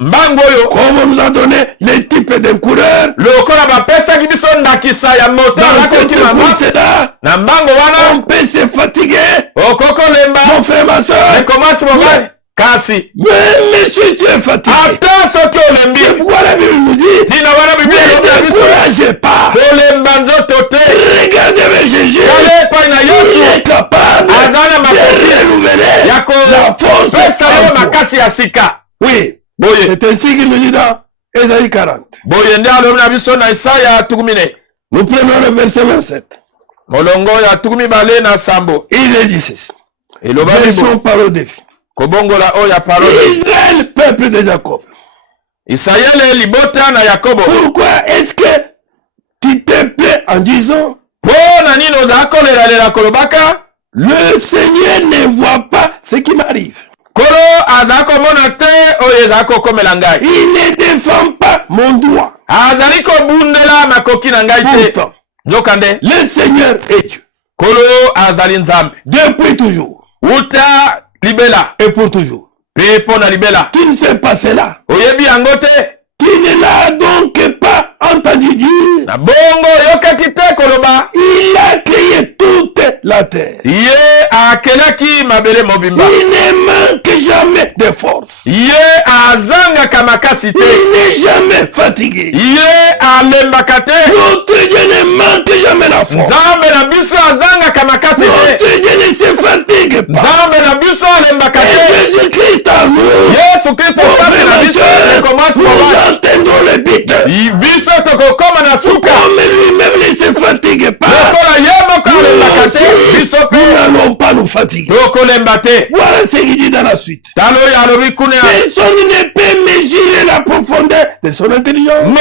mbango oyo. comme on nous a donné les types d'un coureur, Lokola bapesaki biso ndakisa ya moto dans cette nakokima mbango. course-là, Na mbango wana. on peut se fatiguer. Okokolemba. Mon frère, ma soeur, Nekomasi mobali. Kasi. même si tu es fatigué, Ata soki olembi. c'est pourquoi la Bible nous dit, Tina wana Biblia ne elobi na biso. découragez pas. Kolemba nzoto te. Regardez vers Jésus. Kale epai na Il Yesu. est capable Azana de makoki. renouveler Ya la force kopesa yo en toi. makasi ya sika. Oui. Boye. C'est ainsi qu'il nous dit dans Esaïe 40. boyende alobi na biso na Isaya tukumine. Nous prenons le verset 27. Molongo ya tukumi bale na sambo. Il est dit ceci. Version parole de vie. Kobongola o ya parole. Israël, peuple de Jacob. Israël libota na Yakobo. Pourquoi est-ce que tu te plais en disant le Seigneur ne voit pas ce qui m'arrive. Il ne défend pas mon droit. Pourtant, le Seigneur est Dieu. Depuis toujours. Et pour toujours. Tu ne sais pas cela. Tu ne l'as donc pas entendu dire. Il a créé toute la terre. Il ne manque jamais de force. Il n'est jamais fatigué. Notre Dieu ne manque jamais la force. Notre Dieu ne se fatigue pas. Et Jésus-Christ en nous. Nous entendons le but. Comme lui-même ne se fatigue pas. Nous n'allons pas nous fatiguer. Voilà ce qu'il dit dans la suite. Personne ne peut mesurer la profondeur de son intelligence. Il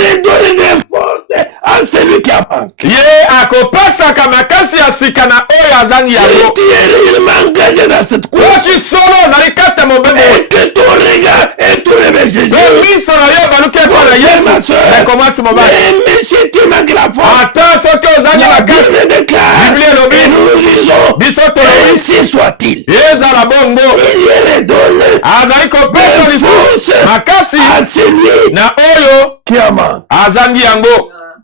redonne des forces à celui qui a manqué. Si tu es réellement engagé dans cette course, et que ton regard est tourné vers Jésus, mais si tu manques la force, la Bible déclare, et nous lisons, ainsi soit-il. Il redonne des forces à celui qui a manqué.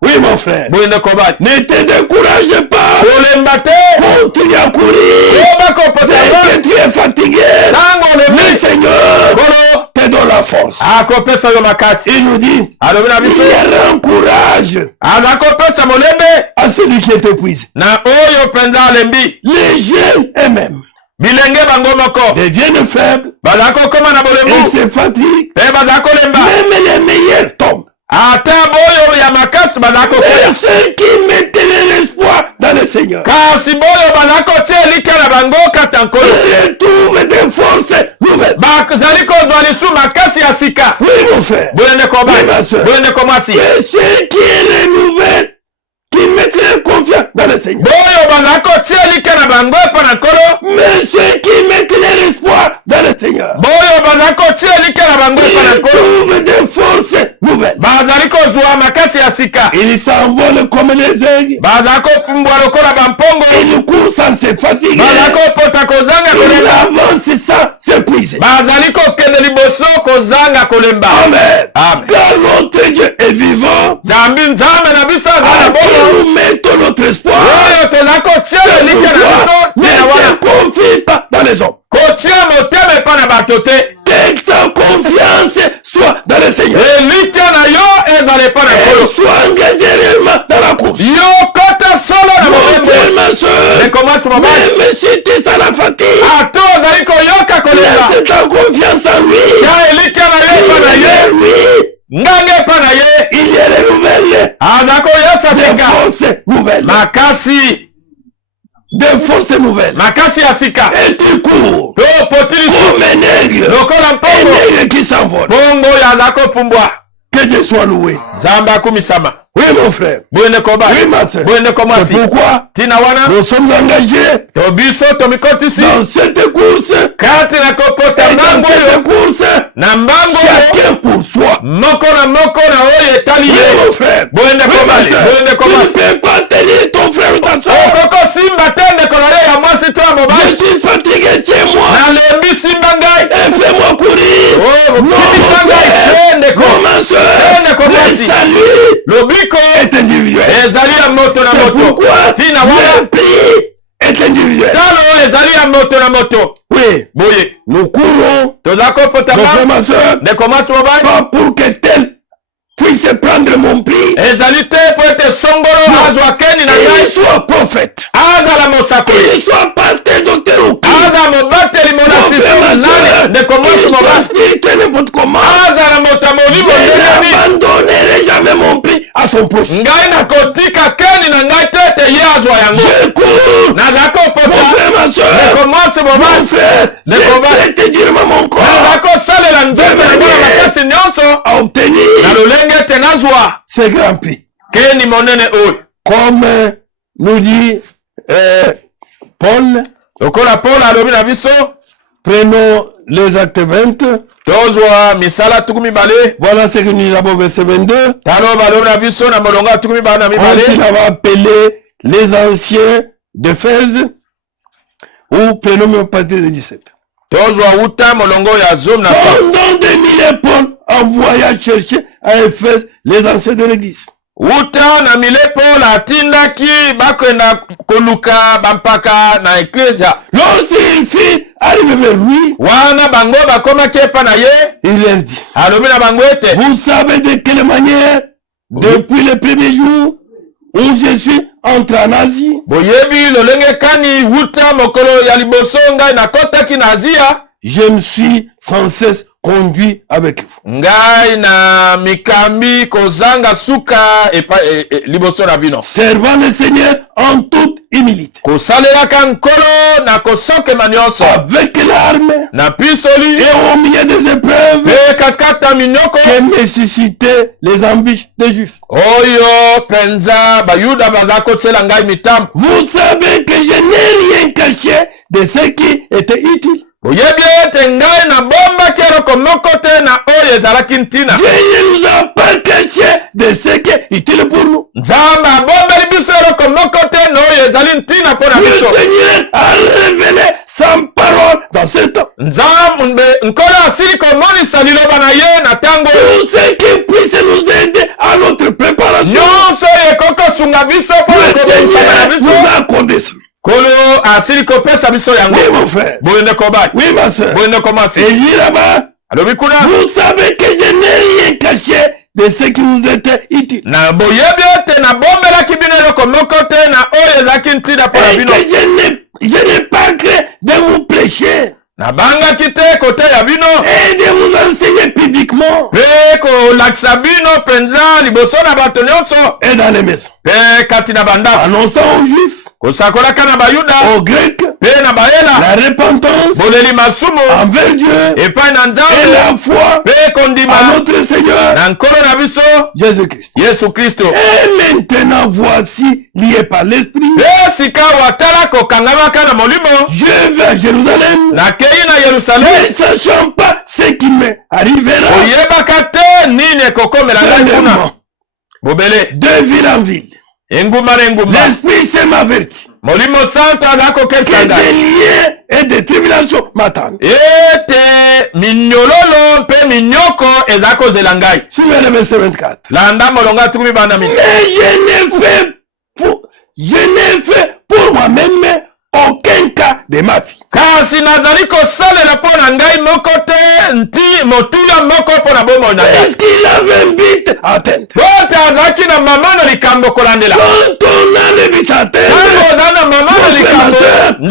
Oui, mon frère. Ne te décourage pas. Continue à courir. Dès que tu es fatigué, le Seigneur te donne la force. Il nous dit, il encourage à celui qui est épuisé. Les jeunes eux-mêmes deviennent faibles et se fatiguent. Même les meilleurs tombent. Et ceux qui mettent l'espoir dans le Seigneur retrouvent des forces nouvelles. Oui, mon frère. Oui, ma soeur. Et ceux qui renouvellent, qui mettent leur confiance dans le Seigneur. Mais ceux qui mettent leur espoir dans le Seigneur retrouvent des forces nouvelles. Ils s'envolent comme les aigles. Ils courent sans se fatiguer. Ils avancent sans s'épuiser. Amen. Car notre Dieu est vivant. Nous mettons notre espoir. Ne te confie pas dans les hommes. Que ta confiance soit dans le Seigneur. Et sois engagé réellement dans la course. Ma soeur, même si tu es à la fatigue, laisse ta confiance en lui. Il est renouvelé. Des forces nouvelles. Des forces nouvelles. Et tu cours comme un aigle. Un aigle qui s'envole. Que Dieu soit loué. Oui, mon frère. Oui, ma soeur. C'est pourquoi nous sommes engagés dans cette course. Et dans cette course, chacun pour soi. Oui, mon frère. Oui, ma soeur. Tu ne peux pas tenir ton frère ou ta soeur. Je suis fatigué, tiens-moi. Et fais-moi courir. Non, mon frère. Non, ma soeur. Le salut est individuel. C'est pourquoi le prix est individuel. Oui, nous courons, ma soeur, pas pour que tel puisse prendre mon prix. Il soit prophète. Il soit pasteur, docteur ou qui. Mon frère, ma soeur, n'importe comment. Je n'abandonnerai jamais mon prix à son profit. Je cours. Mon frère, ma soeur. Mon frère, je traite durement mon corps. À obtenir ce grand prix. Comme nous dit Paul, prenons les actes 20. Voilà ce que nous avons verset 22. Quand il avait appelé les anciens d'Éphèse, ou prenons même partir de 17. Pendant 2000 Paul envoya chercher à Éphèse les anciens de l'église. Lorsqu'il fit arriver vers lui, il leur dit, vous savez de quelle manière, depuis le premier jour où je suis entré en Asie, je me suis sans cesse conduit avec vous. Servant le Seigneur en toute humilité, avec l'arme et au milieu des épreuves que me suscitaient les embûches des Juifs. Vous savez que je n'ai rien caché de ce qui était utile. Je ne nous a pas caché de ce qui est utile pour nous. Le Seigneur a révélé sa parole dans ce temps. Tout ce qui puisse nous aider à notre préparation. Le Seigneur nous a accordé ça. Oui, mon frère. Oui, ma soeur. Et lui là-bas, vous savez que je n'ai rien caché de ce qui vous était utile. Et que je n'ai pas craint de vous prêcher et de vous enseigner publiquement et dans les maisons, annonçant aux Juifs, aux Grecs, la repentance envers Dieu et la foi à notre Seigneur Jésus-Christ. Et maintenant voici, lié par l'Esprit, je vais à Jérusalem, ne sachant pas ce qui me arrivera seulement de ville en ville. L'Esprit s'est m'averti que des liens et des tribulations m'attendent. Suivez le verset 24. Mais je n'ai fait pour moi-même aucun cas de ma vie. Est-ce qu'il avait un but à atteindre? Quand on a le but à atteindre, on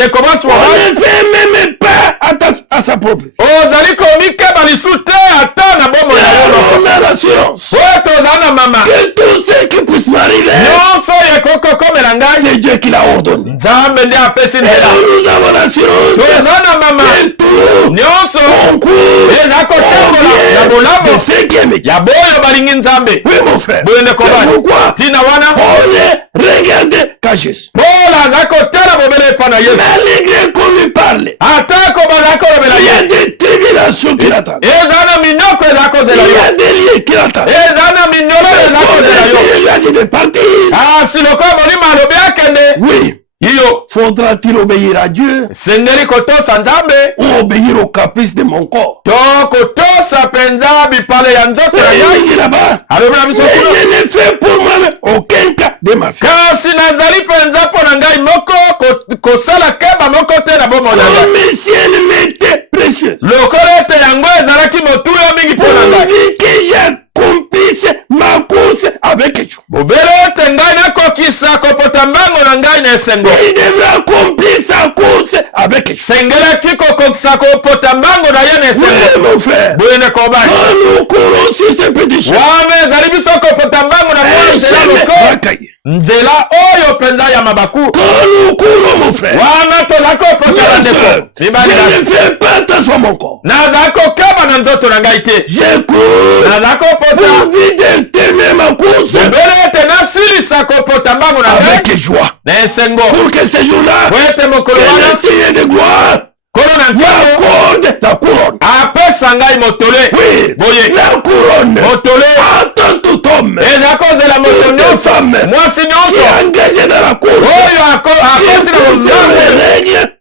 ne fait même pas à sa propre vie. On a l'assurance que tout ce qui puisse m'arriver, c'est Dieu qui l'a ordonné. Et nous avons l'assurance que tout concourt de ce qui est métier. Oui, mon frère. C'est pourquoi on est regardé caché. Malgré qu'on lui parle, il y a des tribulations qui l'attendent. Il y a des liens qui l'attendent. Il lui a dit de partir. Oui. Faudra-t-il obéir à Dieu ou obéir au caprice de mon corps? Il là-bas, je n'ai fait pour moi aucun cas de ma vie. Comme si elle m'était précieuse, pourvu que j'accomplisse ma course avec Dieu. na ngai na esengo. Il devra accomplir sa course avec sengela kiko kokisa kopota mbango na ye na esengo. Oui, mon frère. Boyende kobali. Quand nous courons sur ce petit chemin, wana ezali biso kopota mbango na mwa nzela loko nzela oyo penza ya mabaku. Quand nous courons, mon frère, wana toza kopota na ndeko. je ne fais pas attention mon corps. naza kokaba na nzoto na ngai te. Je cours naza kopota pour vite terminer ma course mbele ete nasilisa kopota mbango na ngai avec joie. na esengo. Pour que ce jour-là, wete mokolo que wana le signe de gloire kolo na nkolo m'accorde la couronne. apesa ngai motole. Oui, boye la couronne motole attend tout homme, eza kozela moto toute nyonso femme mwasi qui nyonso est engagé dans la course, oyo akoti qui na court selon mozambe les règles,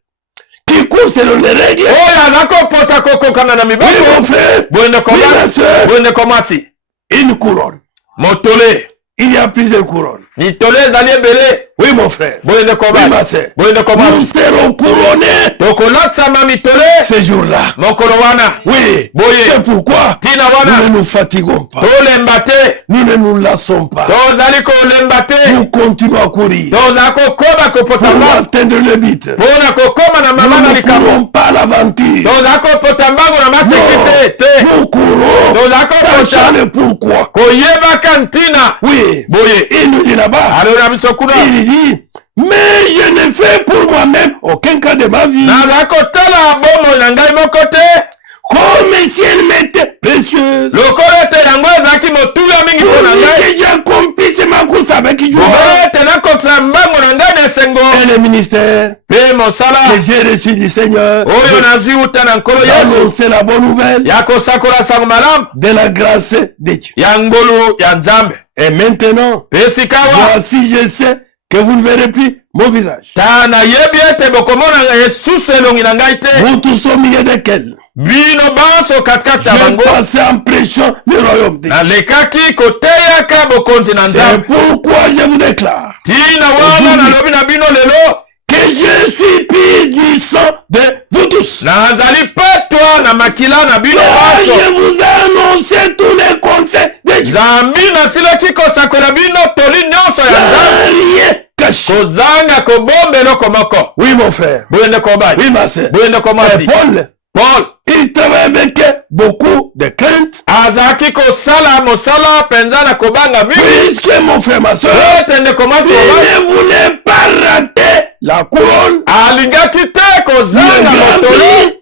qui court selon les règles. oyo aza kopota kokokana na Oui, miboko. mon frère, boyende oui, ma komasi soeur, boyende komasi une couronne. motole Il y a plusieurs couronnes. mitole ezali ebele. Oui, mon frère. boyende Oui, kobali ma soeur. boyende Nous komasi serons couronnés tokolatisama mitole ce jour-là. mokolo wana. Oui, Boye. c'est pourquoi tina nous wana ne nous fatiguons pas. tolemba te Nous ne nous lassons pas. tozali kolemba te Nous continuons à courir toza kokoma kopota pour mbango atteindre le but. mpona kokoma na mama Nous na ne likambo. courons pas l'aventure. toza kopota mbango na maseki te. Nous courons toza kopota sachant le pourquoi. koyebaka ntina. Oui, boye il nous dit là-bas, alona biso kuna il dit, mais je ne fais pour moi-même aucun cas de ma vie. naza kotala bomoi na ngai moko te Comme si elle m'était précieuse. lokola ete yango ezalaki motuya mingi mpo na Pour ngai. que j'accomplisse ma course avec joie. lokola ete nakokisa mbango na ngai na esengo Et le ministère mpe mosala que j'ai reçu du Seigneur oyo nazwi uta na nkolo yesu d'annoncer la bonne nouvelle ya kosakola sango malamu de la grâce de Dieu. ya ngolu ya nzambe. Et maintenant, mpe sikawa voici, je sais que vous ne verrez plus mon visage. ta nayebi ete bokomona esusu elongi na ngai te. Vous tous au milieu desquels bino banso katikati ya je bango passais en prêchant le royaume de Dieu. nalekaki koteyaka bokonzi na C'est nzambe. pourquoi je vous déclare tina wana nalobi na bino lelo que je suis pire du sang de vous tous. nazali petwa na makila na bino Car banso. je vous ai annoncé tous les conseils de Dieu. nzambi nasilaki kosakola bino toli nyonso ya Sans nzambe rien cacher. kozanga kobomba eloko moko. Oui, mon frère. boyende kobali Oui, ma sœur. boyende Et komasi. Paul il travaille avec beaucoup de crainte. azalaki kosala mosala mpenza na kobanga mingi. Puisque mon frère, ma soeur, ete ndeko il mwasi ne voulait pas rater la couronne, alingaki te le kozanga grand motolo prix,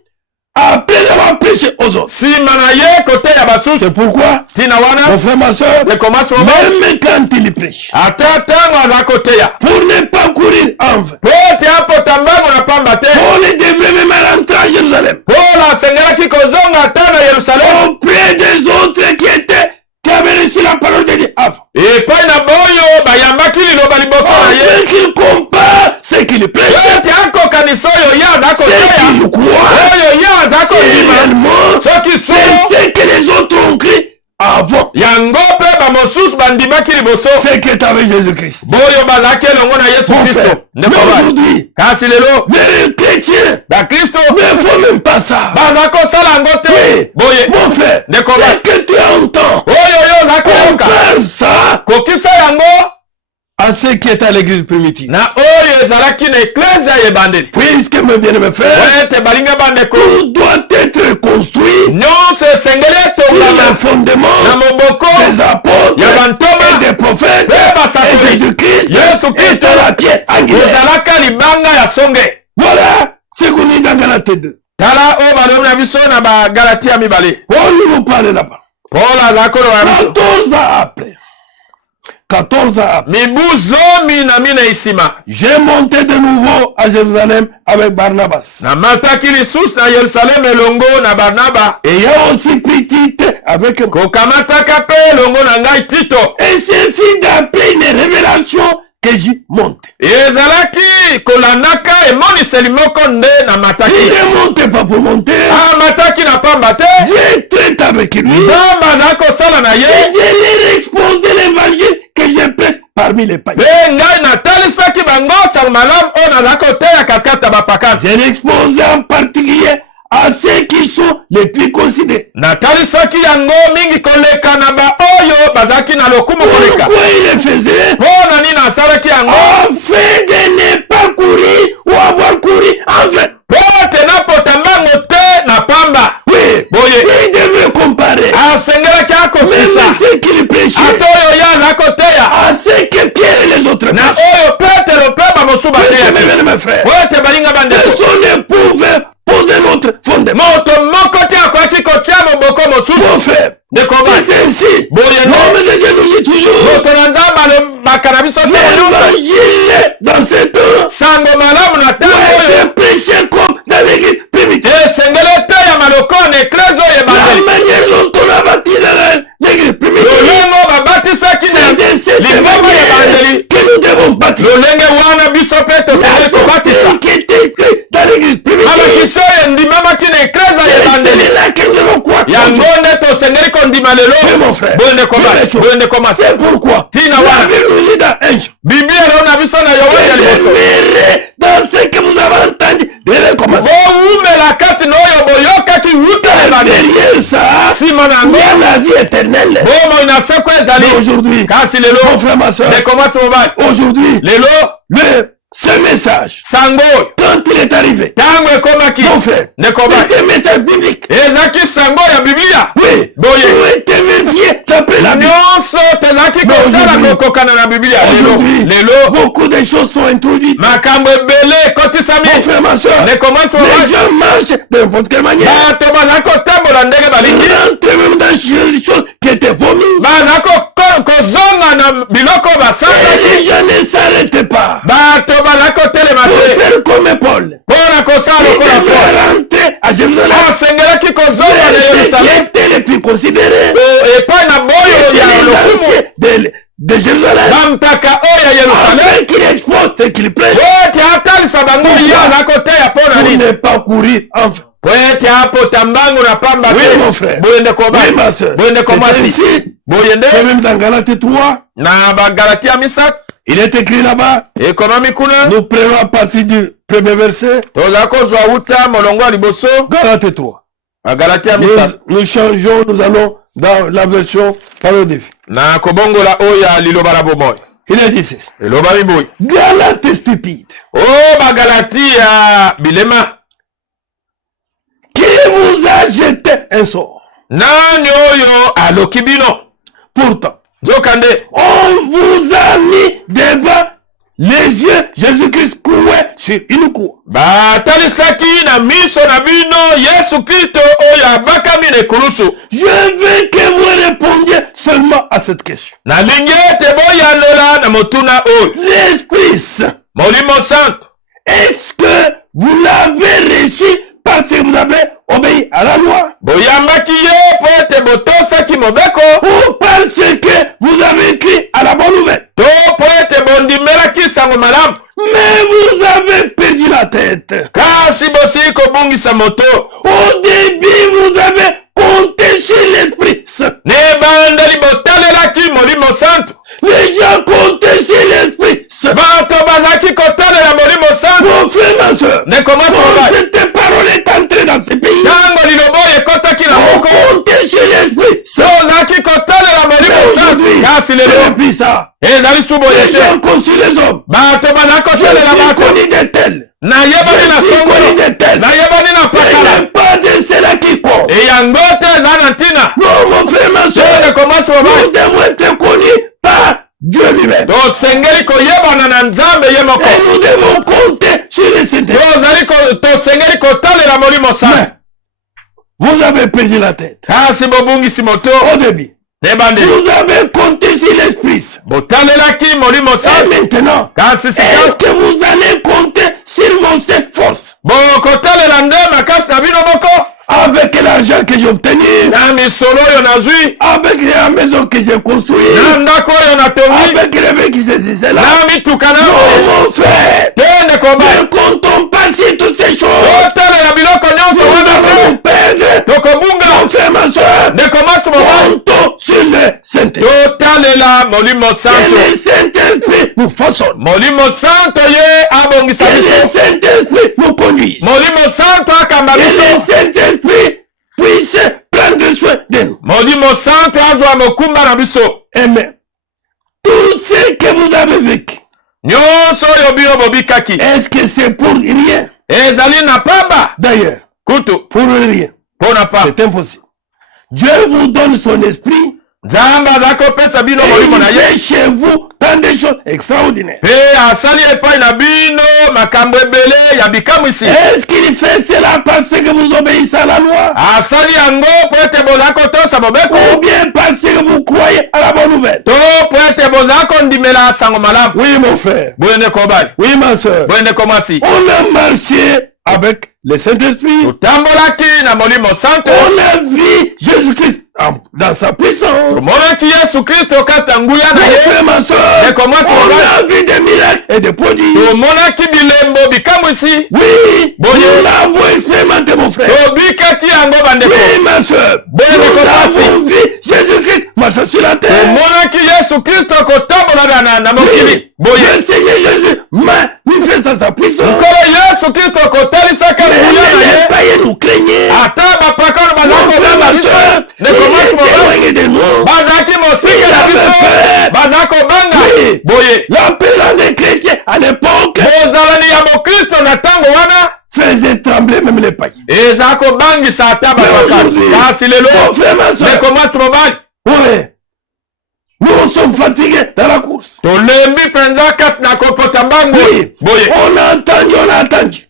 après avoir prêché aux autres. nsima na ye koteya basusu. C'est pourquoi, ntina mon wana frère, ma soeur, ndeko mwasi moma même quand il prêche, ata ntango aza koteya pour ne pas courir en vain, po ete apota mbango na pamba te. on ne devrait même rentrer à Jérusalem Paul asengelaki kozonga ata na yerusalemu auprès des autres qui avaient reçu la parole de Dieu avant. epai na boyo bayambaki liloba liboso na ye Afin qu'il compare ce qu'il prêche, ete akokanisa oyo ye aza ce koteya qu'il croit, oyo ye aza c'est kondima réellement soki c'est solo ce que les autres ont cru avant. yango mpe bamosusu bandimaki liboso Ce qui est avec Jésus-Christ. boyo bazalaki elongo na yesu Mon kristo. frère, mais aujourd'hui, kasi lelo les chrétiens bakristo ne font même pas ça. baza kosala yango te. Oui, boye mon frère, Ndeko ce que tu entends, oyo yo oza koyoka compare ça kokisa yango à ce qui est à l'église primitive. na oyo ezalaki na eklezia ya ebandeli. Puisque, mes bien-aimés frères, ete balinga bandeko tout doit être construit nyonso esengeli sur le etongama fondement na moboko des apôtres ya bantoma et des prophètes. mpe Et basakoli. Jésus-Christ Yesu est Kristo à la pierre angulaire. ezalaka libanga ya songe. Voilà ce qu'on dit dans Galatie 2. tala oyo balobi na biso na bagalati ya mibale. Paul nous parle là-bas. Paul azala koloba na biso 14 ans après. 14 ans après. mibu zomi na mina isima J'ai monté de nouveau à Jérusalem avec Barnabas. namataki lisusu na yerusalemu elongo na barnaba Ayant aussi pris Tite avec moi. kokamataka mpe elongo na ngai tito. Et c'est fini d'après une révélation que j'y monte. ezalaki kolandaka emoniseli moko nde Il namataki. ne monte pas pour monter. amataki na pamba te. Dieu traite avec lui. nzambe aza kosala na Et ye. je leur exposé l'évangile que je prêche parmi les païens. mpe ngai natalisaki bango sango malamu oyo naza koteya katikati ya bapakasi. Je l'ai exposé en particulier à ceux qui sont les plus considérés. natalisaki yango mingi koleka na baoyo bazalaki na lokumu koleka. Pourquoi il le faisait? mpo na nini asalaki yango? Afin de asengelaki akokisa même ceux qui le prêchaient, ata oyo ye azakoteya à ce que Pierre et les autres na prêchent. oyo petero mpe bamosusu bateyaki Mes frères, po ete balinga bandeko personne ne pouvait poser notre fondement. moto moko te akoki kotia moboko Mon mosusu frère, ndeko c'est ainsi. boye L'homme de Dieu nous dit toujours, moto na nzambe alobaka na biso ntango nyonso l'évangile dans ce temps sango malamu na ntango doit oyo être prêché comme dans l'église primitive. esengeli eteyama lokola na eklese oyo La ebandeli manière dont on a baptisé l'église primitive, lolenge babatisaki c'est de cette liboma manière ebandeli que nous devons baptiser. lolenge wana biso mpe tosengeli La kobatisa doctrine qui est écrite dans l'église primitive, amakisi oyo endimamaki na eklese ya c'est ebandeli celui-là que nous devons croire. yango nde tosengeli kondima lelo Oui, mon frère. boye ndeko masi C'est pourquoi Tina la wana. Bible nous dit dans 1 Jean, biblia eloo na biso na yohane ya liboso demeurez dans ce que vous avez entendu de recommencer. bowumela kati na oyo boyokaki wuta na ebandeli Derrière ça, nsima na il y yango a la vie éternelle. bomoi na seko ezali Mais aujourd'hui, kasi lelo mon frère, ma soeur, ndeko masi mobali aujourd'hui, lelo ce message, sango oyo quand il est arrivé, ntango ekomaki mon frère, ndeko c'est masi un message biblique. ezalaki sango ya biblia Oui, boye tout était vérifié d'après la Bible. nyonso tozalaki Mais kotala aujourd'hui- kokokana na biblia Aujourd'hui, lelo beaucoup de choses sont introduites. makambo ebele ekotisami Mon frère, ma soeur, ndeko masi les mobali gens marchent de n'importe quelle manière. bato baza kotambola ndenge balingi Rentrent même dans des choses qui étaient vomies. baza kozonga na biloko Et basangaki les gens ne s'arrêtent pas. bato baza kotelema Pour te faire comme Paul. mpona kosala Il lokola devait Paul rentrer à Jérusalem. asengelaki kozonga na C'est ce qui yerusalemu était le plus considéré. epai na boyo C'était ya les lokumu anciens de Jérusalem. bampaka oyo ya yerusalemu Afin qu'il expose ce qu'il prêche. po ete atalisa bango ye aza koteya mpo na Pour nini ne pas courir enfin. po ete apota mbangu na pamba Oui, te mon frère. boye ndeko Oui, ma soeur. boye ndeko C'est mwasi ainsi. boye nde Et même dans Galates 3, na bagalatia misato il est écrit là-bas. ekomami kuna Nous prenons à partir du premier verset. tozala kozwa wuta molongo ya liboso Galates 3. bagalatia misato Nous changeons, nous allons dans la version parodie. na kobongola oyo ya liloba na bomoi Il est dit ceci. elobami boye Galates stupide. o bagalati ya bilema Qui vous a jeté un sort. nani oyo aloki bino Pourtant, nzokande on vous a mis devant les yeux Jésus-Christ cloué sur une croix. batalisaki na miso na bino yesu kristo oyo abakami na ekulusu Je veux que vous répondiez seulement à cette question. nalingi ete boyandola na motuna oyo L'Esprit Saint, molimo santo est-ce que vous l'avez reçu parce que vous avez obéi à la loi? boyambaki ye po ete botosaki mobeko Ou parce que vous avez cru à la bonne nouvelle? to po ete bondimelaki sango malamu Mais vous avez perdu la tête. kasi bosili kobungisa moto Au début, vous avez compté sur l'Esprit Saint. ne ebandeli botalelaki molimo santo Les gens comptaient sur l'Esprit Saint. bato bazalaki kotalela molimo santo Mon frère, ma soeur, ndeko moko quand mobali cette parole est entrée dans ce pays, ntango liloba oyo ekotaki na on moko comptait sur l'Esprit Saint. tozalaki kotalela Mais molimo santo aujourd'hui, kasi c'est lelo depuis ça. ezali suboye Les te gens conçus les hommes. bato bazali Je kotalela suis bato connu de tels. nayebani na Je suis songolo connu de tels. nayebani na Ce fakala n'est pas de cela qui compte. eyango te eza na ntina Non, mon frère, ma soeur, ndeko mwasi nous mobali devons être connus par Dieu lui-même. tosengeli koyebana na nzambe ye moko Et nous devons compter sur le Saint-Esprit. tosengeli kotalela molimo santo Mais vous avez perdu la tête. kasi bobungisi moto Au début, nebandeli vous avez compté sur l'Esprit Saint. botalelaki molimo Et santo maintenant, kasi est-ce sika que vous allez compter sur vos sept forces? bokotalela nde makasi na bino moko Avec l'argent que j'ai obtenu, na misolo oyo nazwi avec la maison que j'ai construite, na ndako oyo natongi avec les mecs qui se disaient là. na mituka na Non, mon frère, te ndeko ne mobali comptons pas sur toutes ces choses. totalela biloko nyonso Nous wana allons te perdre. tokobunga Mon frère, ma soeur, ndeko mwasi mobali comptons sur le Saint-Esprit. totalela molimo Que santo le Saint-Esprit nous façonne. molimo santo ye abongisa Que le biso Saint-Esprit nous conduise. molimo santo akamba Que le biso Saint-Esprit puisse prendre soin de nous. molimo santo azwa mokumba na biso Amen. Tout ce que vous avez vécu, nyonso oyo bino bobikaki est-ce que c'est pour rien? ezali na pamba D'ailleurs, kutu pour rien. mpo na pamba C'est impossible. Dieu vous donne son esprit. Nzambe azakopesa bino Et molimo na il ye. fait chez vous tant de choses extraordinaires. Pe asali epai na bino makambo ebele ya bikamwisi. Est-ce qu'il fait cela parce que vous obéissez à la loi? Asali yango po ete bozala kotosa mobeko. Ou bien parce que vous croyez à la bonne nouvelle? To po ete bozala kondimela sango malamu. Oui, mon frère. Boyende kobali. Oui, ma soeur. Boyende komasi. On a marché avec le Saint-Esprit. Totambolaki na molimo santo. On a vu Jésus-Christ dans sa puissance. Tomonaki Yesu Kristo kata nguya na Mon ye. frère, ma soeur, comment ça on va? a vu des miracles et des prodiges. Tomonaki bilembo bikamwisi. Oui, Boye. nous l'avons expérimenté, mon frère. Tobikaki yango bandeko. Oui, ma soeur, Boye nous nekomasi. avons vu Jésus-Christ marcher sur la terre. Tomonaki Yesu Kristo kotambola na mokili. Oui, Boye. le Seigneur Jésus manifeste sa puissance. Nkolo Yesu Kristo kotalisaka Mais nguya na les ye. païens nous craignaient. Ata bapakano Mon bazako frère, banga ma biso. soeur, Nekomasi ils étaient mobali. éloignés de nous. Bazaki mosika na Ils biso. avaient peur. Bazako banga. Oui. Boye. L'appel des chrétiens à l'époque Bozalani ya mokristo na tango wana. faisait trembler même les païens. Ezako bangisa ata Mais bapakano. aujourd'hui, Kasi lelo. mon frère, ma soeur, Nekomasi mobali. ouais, nous sommes fatigués dans la course. Tolembi penza kati na kopota mbangu. Oui, Boye. on a attendu.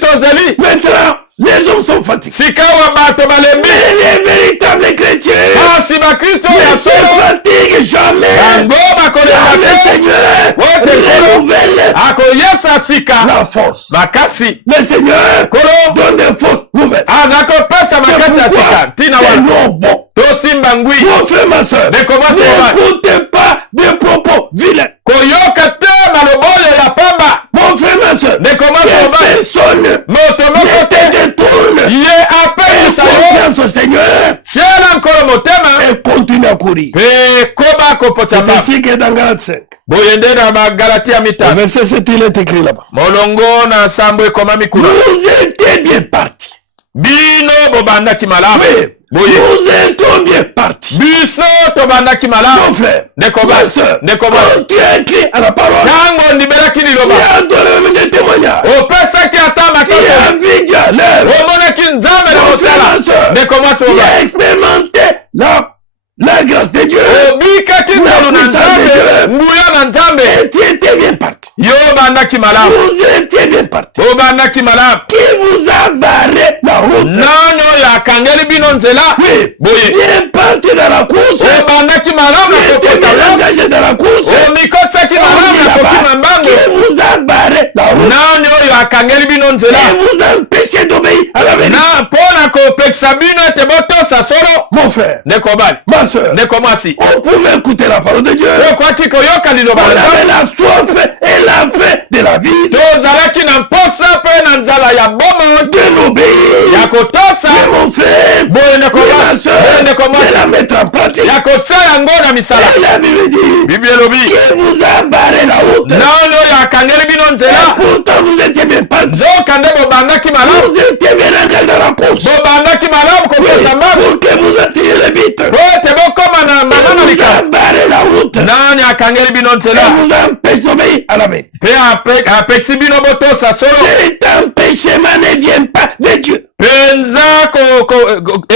Tozeli. Maintenant, les hommes sont fatigués. Sikawa bato balembi. Mais les véritables chrétiens Kasi bakristo ne ya se solo. fatiguent jamais. Yango bakoleka Car le te. Seigneur Ouais, t'es kolo. renouvelle Akoyesa sika. la force. Makasi. Le Seigneur Kolo. donne des fausses nouvelles. Azakopesa makasi ya sika. Tina Des wana. noms bons. Tosimba ngwi. Mon frère, ma soeur, Mais comment ça va? n'écoutez pas des propos vilains. Koyoka te maloboyo ya pamba. Mon frère, ma soeur, Mais comment ça va? personne Moto ne moko te te. détourne. Ye apelisa yo. Confiance au Seigneur Tiela nkolo motema. et continue à courir. Pe koba kopota C'est mba. ainsi que dans Galates 5, Boyende na bagalatia au mita. verset 7, il est écrit là-bas. Molongo na sambo ekoma mikuna. Vous étiez bien partis. Bino bobandaki malamu. Oui, Boye. nous étions bien partis. Biso tobandaki Mon malamu. frère, Nekoba. ma soeur, Nekoba. quand tu as écrit à la parole, Tango ndibelaki tu liloba. as donné des témoignages. Opesaki ata Tu makato. as vu Dieu à l'œuvre. Omonaki nzambe na Mon frère, ma mosala. soeur, Nekoma tu soba. as expérimenté la grâce de Dieu. Obikaki ngolu na puissance de nzambe. Dieu. Nguya na nzambe. Et tu étais bien parti. Yo bandaki malamu. Vous étiez bien parti. Obandaki malamu. Qui vous a barré la route? Nani oyo akangeli bino nzela. Oui, Boye. bien parti dans la course. Obandaki malamu Tu na étais kokota bien malamu. engagé dans la course. Omikotsaki malamu na kokima mbango. Qui vous a barré la route? Nani oyo akangeli bino nzela. Et vous empêchez d'obéir à la vérité. Na mpona kopekisa bino ete botosa solo. Mon frère, Nekobali. ma soeur, Nekomasi. on pouvait écouter la parole de Dieu. Okwaki koyoka liloba On na avait Nzambe. la soif et la faim de la vie, Tozalaki na mposa mpe na nzala ya bomo de l'obéir. ya kotosa. Mais mon frère, Boye oui, nekoba. ma soeur, Boye de la nekomasi. mettre en pratique. Ya kotia yango na misala. Et la Bible dit, Bible elobi. qui vous a barré la route? Nani oyo akangeli bino Et nzela. pourtant vous étiez bien parti. Nzoka nde bobandaki malamu. Vous étiez bien engagé dans la course. Bobandaki malamu kopesa mbango. Pour que vous attirez le but. Po ete bokoma na mama na Vous a likambo. barré la route. Nani akangeli bino Et nzela. vous empêche d'obéir à la vérité. Pe apekisi bino botosa solo. Cet empêchement ne vient pas de Dieu Penza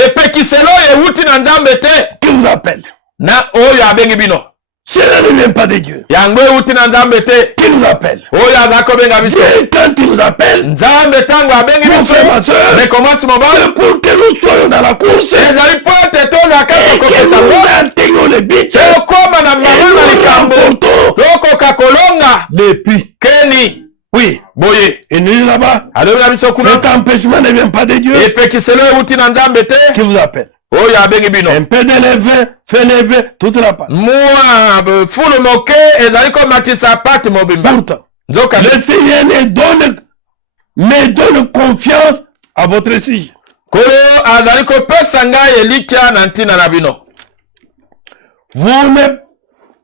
epekiselo ewuti na nzambe te. qui vous appelle. Na oyo abengi bino. Cela ne vient pas de Dieu Yango ewuti na nzambe te. qui nous appelle. Oyo aza kobenga biso. Dieu, quand il nous appelle, Nzambe tango abengi mon biso. frère, ma soeur, Nekomasi mobali. c'est pour que nous soyons dans la course Ezali po ete tozalaka et que kokota nous ngo. atteignons le but et Tokoma na mama na nous likambo. remportons Tokoka kolonga. les puits. Keni. Oui, Boye. et nous là-bas, Alobela biso kuna. cet empêchement ne vient pas de Dieu Epekiselo ewuti na nzambe te. qui vous appelle. Oyo abengi bino. Un peu de levain fait lever toute la pâte. Mwa fulu moke ezali komatisa pati mobimba. Pourtant, Nzoka le Seigneur me donne confiance à votre sujet. kolo azali kopesa ngai elikya na ntina na bino. Vous ne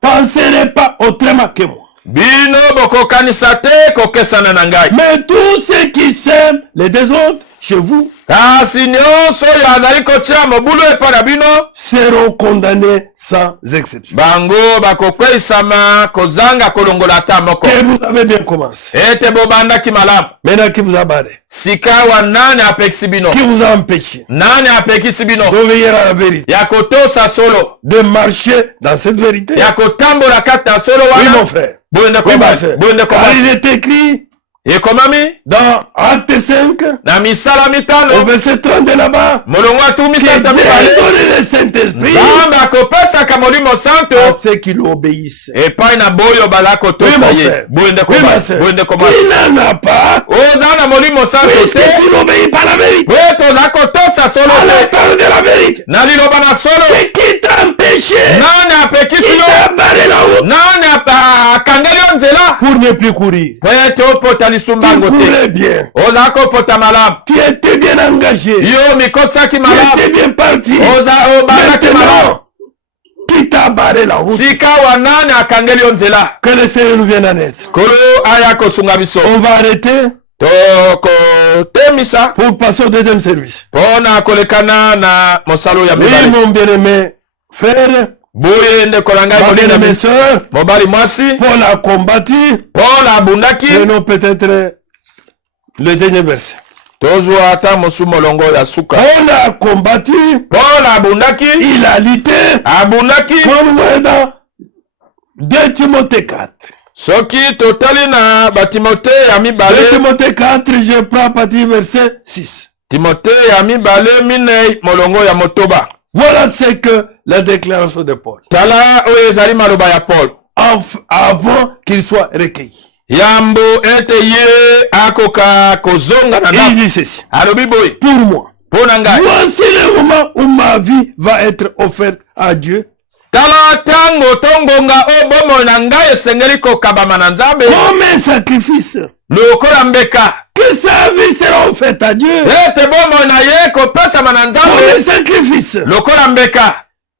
penserez pas autrement que moi. Bino bokokanisa te kokesana na ngai. Mais tous ceux qui s'aiment les désordres chez vous kasi nyonso oyo azali kotia mobulu epa na bino seront condamnés sans exception. bango bakokweyisama kozanga kolongola ata moko. Que vous avez bien commencé. Ete bobandaki malamu. Maintenant, qui vous a barré? Sikawa nani apekisi bino? Qui vous a empêché Nani apekisi bino? d'obéir à la vérité? Ya kotosa solo. De marcher dans cette vérité? Ya kotambola kati na solo wana. Oui, mon frère. Bonde Oui, ma komba. sœur. Bonde komba. Car il est écrit Ekomami dans Acte 5, na misala mitano. au verset 30 là-bas, Molongo atu que misanta Dieu mibale. a donné le Saint-Esprit Nzambe akopesaka molimo santo à ceux qui lui obéissent. epai na boyo bala Oui, kotosa mon ye. frère. Bonde Oui, komba. ma sœur. Bonde komba. Qui n'en a pas, Oza na molimo santo puisque te. tu n'obéis pas à la vérité, We toza kotosa solo à la te. parole de la vérité. Na liloba na solo. Et qui t'a empêché, Nani apekisi qui yo? t'a barré la route Nani akangeli yo nzela? pour ne plus courir. Po ete opota Tu lisumbango te. courais bien. Oza kopota malamu. Tu étais bien engagé. Yo mikotisaki Tu malamu. étais bien parti. Oza obandaki malamu. Maintenant, qui t'a barré la route? Sika wa nani akangeli yo nzela? Que le Seigneur nous vienne en aide. Kolo aya kosunga biso. On va arrêter tokotemisa pour passer au deuxième service. mpona kolekana na mosalo ya Oui, mibali. mon bien-aimé frère, boye ndeko na ngai ma molina bien-aimée sœur, mobali mwasi Paul a combattu. Paul abundaki. Prenons peut-être le dernier verset. tozwa ata mosu molongo ya suka. Paul a combattu. Paul abundaki. Il a lutté. Abundaki. Comme vous voyez dans 2 Timothée 4. Soki totali na batimote ya 2 mibale. Timothée 4, je prends à partir du verset 6. Timote ya mibale minei molongo ya motoba. Voilà ce que la déclaration de Paul. Tala oyo ezali maloba ya Paul. Avant qu'il soit recueilli. Yambo ete ye akoka kozonga na Il dit ceci. alobi boye. Pour moi, Pona ngai. voici le moment où ma vie va être offerte à Dieu. Tala tango tongonga o bomo na ngai esengeli kokabama na Nzambe. Comme un sacrifice. Lokola mbeka. Que sa vie sera offerte à Dieu. Ete bomo na ye kopesama na Comme Nzambe. un sacrifice. Lokola mbeka.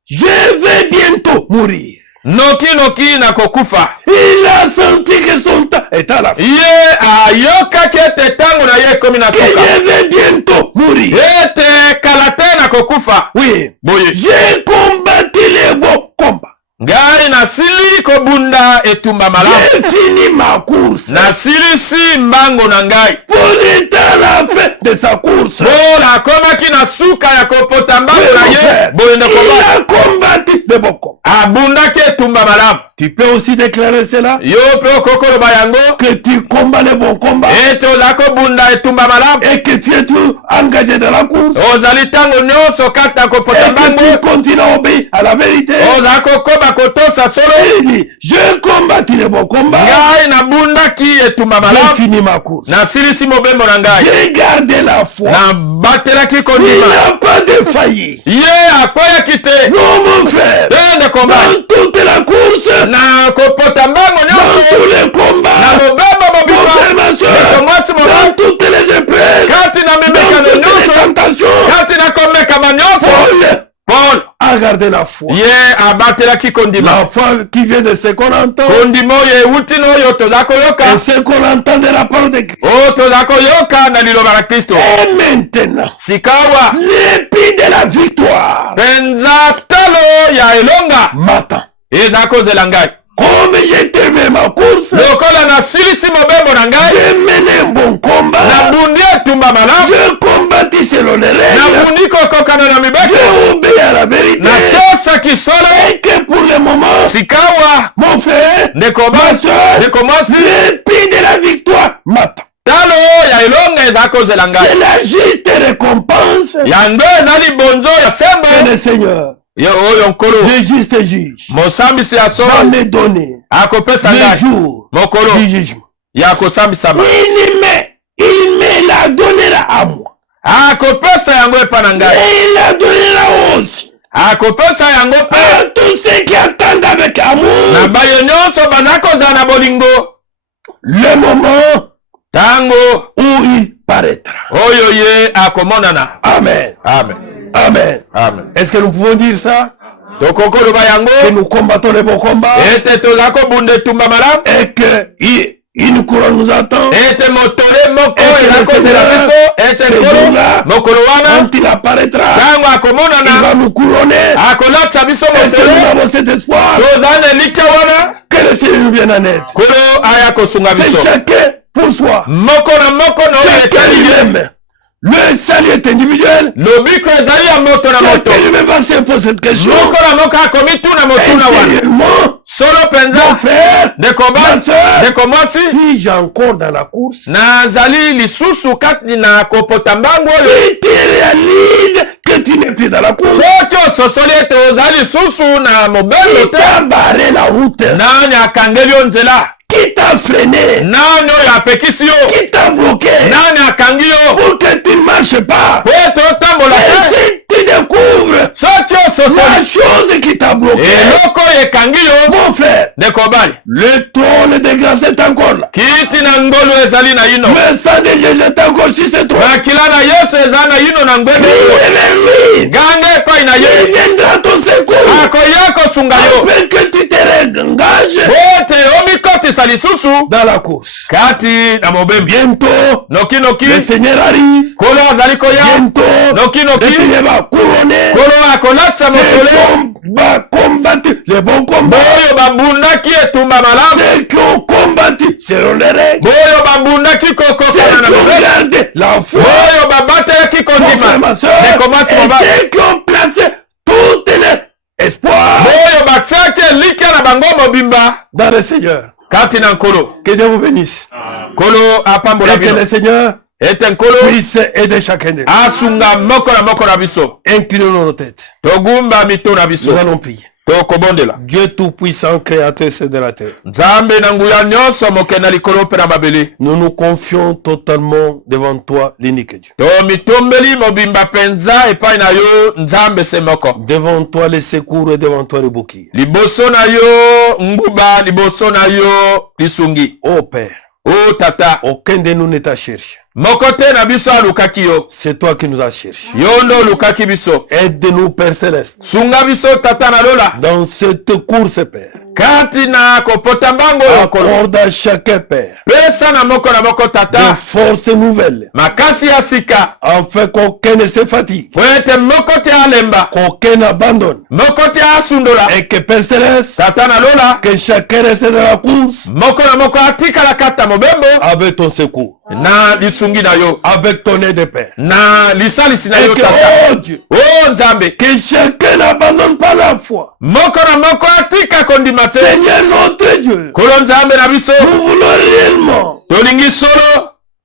Je vais bientôt mourir. Noki na kokufa. Il a senti que son temps est à la fin. Ye ayokaki ete tango na ye komi na Que suka. je vais bientôt mourir. Ete kalate na kokufa. Oui. Boye. J'ai combattu les bons combats. Ngai nasili kobunda etumba malamu. J'ai fini ma course. Nasilisi mbango na ngai. Pour être à la fin de sa course. Bola akomaki na suka ya kopota mbango Oui, na mon ye. frère. Boye ndeko Il ba. a combattu les bons combats. Abundaki etumba malamu. Tu peux aussi déclarer cela. Yo pe okokoloba yango. Que tu combats les bons combats. Ete oza kobunda etumba malamu. Et que tu es tout engagé dans la course. Ozali tango nyonso kati na kopota Et que mbango. tu continues à obéir à la vérité. Oza kokoba kotosa solo. Il dit, je combattu les bons combats. Ngai nabundaki etumba J'ai malamu. fini ma course. Nasilisi mobembo na ngai. J'ai gardé la foi. Nabatelaki Il kondima. n'a pas défailli. Ye akweyaki te. Non, mon frère. Ende komba. Dans toute la course, Na kopota mbango dans nyonso. tous les Na combats, mobembo mon mobimba. frère, ma soeur, Ndeko mwasi dans molamu. toutes les épreuves, Kati na dans mimekano toutes les nyonso. tentations, Kati na komekama nyonso. Paul Paul a gardé la foi. ye abatelaki kondima. La foi qui vient de ce qu'on entend. Kondima oyo ewuti na oyo toza koyoka. Et ce qu'on entend de la parole de Christ. oyo toza koyoka na liloba la Kristo. Et maintenant, Sikawa l'épée de la victoire penza talo ya elonga m'attend. eza kozela ngai. Comme j'ai terminé ma course, Lokola nasilisi mobembo na ngai. j'ai mené un bon combat. Nabundi etumba malamu. Je combattis selon les règles. Nabundi kokokana na mibeko. J'ai obéi à la vérité. Natosaki solo. Et que pour le moment, Sikawa mon frère, ndeko ma soeur, ndeko mwasi l'épée de la victoire m'attend. talo ya elonga eza kozela ngai. C'est la juste récompense Yango ezali bonzo ya que sembo. le Seigneur, Ye oyo nkolo le juste juge, mosambisi ya va solo me donner akopesa le ngai jour mokolo du jugement. ya kosambisama. Il me la donnera à moi. Akopesa yango epa na ngai. Et il la donnera aussi Akopesa yango pe à tous ceux qui attendent avec amour na bayo nyonso baza kozala na bolingo. le moment Tango où il paraîtra. oyo ye akomonana. Amen. Amen. Amen. Amen. Est-ce que nous pouvons dire ça? Tokokoloba yango Que nous combattons les bons combats ete toza kobunda etumba malamu. et que Une couronne nous attend. Ete motole moko elakozela biso. Ete mokolo wana. Quand il apparaîtra, tango akomonana, il va nous couronner. akolatisa biso Est-ce que nous avons cet espoir? tozana elika wana. Que le Seigneur nous vienne en aide. Kolo aya kosunga biso. C'est chacun pour soi. Moko na moko na Chacun lui-même. Le salut est individuel. lobiko ezali ya moto na moto. Chacun lui-même va se poser cette question. Moko na moko akomi tuna motuna wana. Intérieurement, Solo penza. mon frère, Ndeko ma basi. soeur, Ndeko mwasi. si j'ai encore dans la course, nazali lisusu kati na kopota mbangu oyo. si tu réalises que tu n'es plus dans la course, soki ososoli ete ozali lisusu na mobembo qui te. t'a barré la route, nani akangeli yo nzela. qui t'a freiné, nani oyo apekisi yo. qui t'a bloqué, nani akangi yo. pour que tu ne marches pas. po ete otambola Et te. si tu découvres soki la ososoli chose qui t'a bloqué, eloko oyo ekangi yo. mon frère, ndeko bali. le trône de grâce est encore là. kiti na ngolu ezali na yino. Le sang de Jésus est encore sur ce trône. makila na yesu ezali na yino na ngwende. Priez vers lui. ganga epai na Il ye. viendra à ton secours. akoya kosunga yo. Afin que tu te réengages po ete omikotisa lisusu dans la course. kati na mobembo. Bientôt, nokinoki le Seigneur arrive. kolo azali koya. Bientôt, nokinoki le Seigneur va couronner kolo akolatisa motole. ceux qui ont combattu les bons combats. boyo babundaki etumba malamu. Ceux qui ont combattu selon les règles. boyo babundaki Ceux kokokana na qui ont mobembo. gardé la foi. boyo babatelaki Mon frère, kondima. ma soeur, nekomasi et mobali. ceux qui ont placé toutes les espoirs boyo batiaki elika na bango mobimba dans le Seigneur. kati na nkolo. Que Dieu vous bénisse. nkolo apambola Et que bino. le Seigneur ete nkolo puisse aider chacun de nous. asunga moko na moko na biso. Inclinons nos têtes. togumba mito na biso. Nous allons prier. tokobondela. Dieu Tout-Puissant, Créateur de la terre. nzambe na nguya nyonso moke na likolo mpe na mabele. Nous nous confions totalement devant toi, l'unique Dieu. tomitombeli mobimba penza epai na yo nzambe se moko. Devant toi les secours et devant toi le bouclier. liboso na yo nguba, liboso na yo lisungi. Ô Père, o tata aucun de nous ne t'a cherché. moko te na biso alukaki yo. C'est toi qui nous as cherché. yo ndo olukaki biso. Aide-nous, Père Céleste, sunga biso tata na lola. dans cette course, Père. kati na kopota mbango oyo nkolo. Accorde à chacun, Père, pesa na moko des tata forces nouvelles, makasi ya sika. afin qu'aucun ne se fatigue, po ete moko te alemba, qu'aucun n'abandonne, moko te asundola. et que, Père Céleste, tata na lola que chacun reste dans la course moko na moko atikala kata mobembo avec ton secours, na lisungi na yo, avec ton aide, Père. na lisalisi na Et yo que, tata. oh Dieu, o nzambe que chacun n'abandonne pas la foi. moko na moko atika kondima te. Seigneur notre Dieu, kolo nzambe na biso nous voulons réellement tolingi solo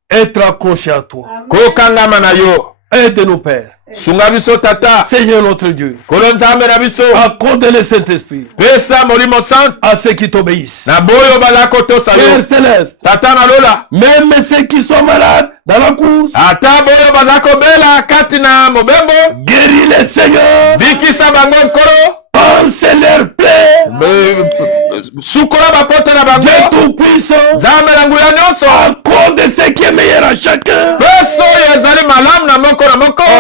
être accrochés à toi. kokangama na yo. Aide-nous, Père. sunga biso tata. Seigneur notre Dieu, kolo nzambe na biso accorde le Saint-Esprit pesa molimo santo à ceux qui t'obéissent. na boyo bazala kotosa Père yo. Céleste, tata na lola même ceux qui sont malades dans la course, ata boyo bazala kobela kati na mobembo. guéris les Seigneur, bikisa bango nkolo. pense leur plaie. sukola bapoto na bango. Dieu Tout-Puissant, nzambe na nguya nyonso accorde ce qui est meilleur à chacun, pesa oyo ezali malamu na moko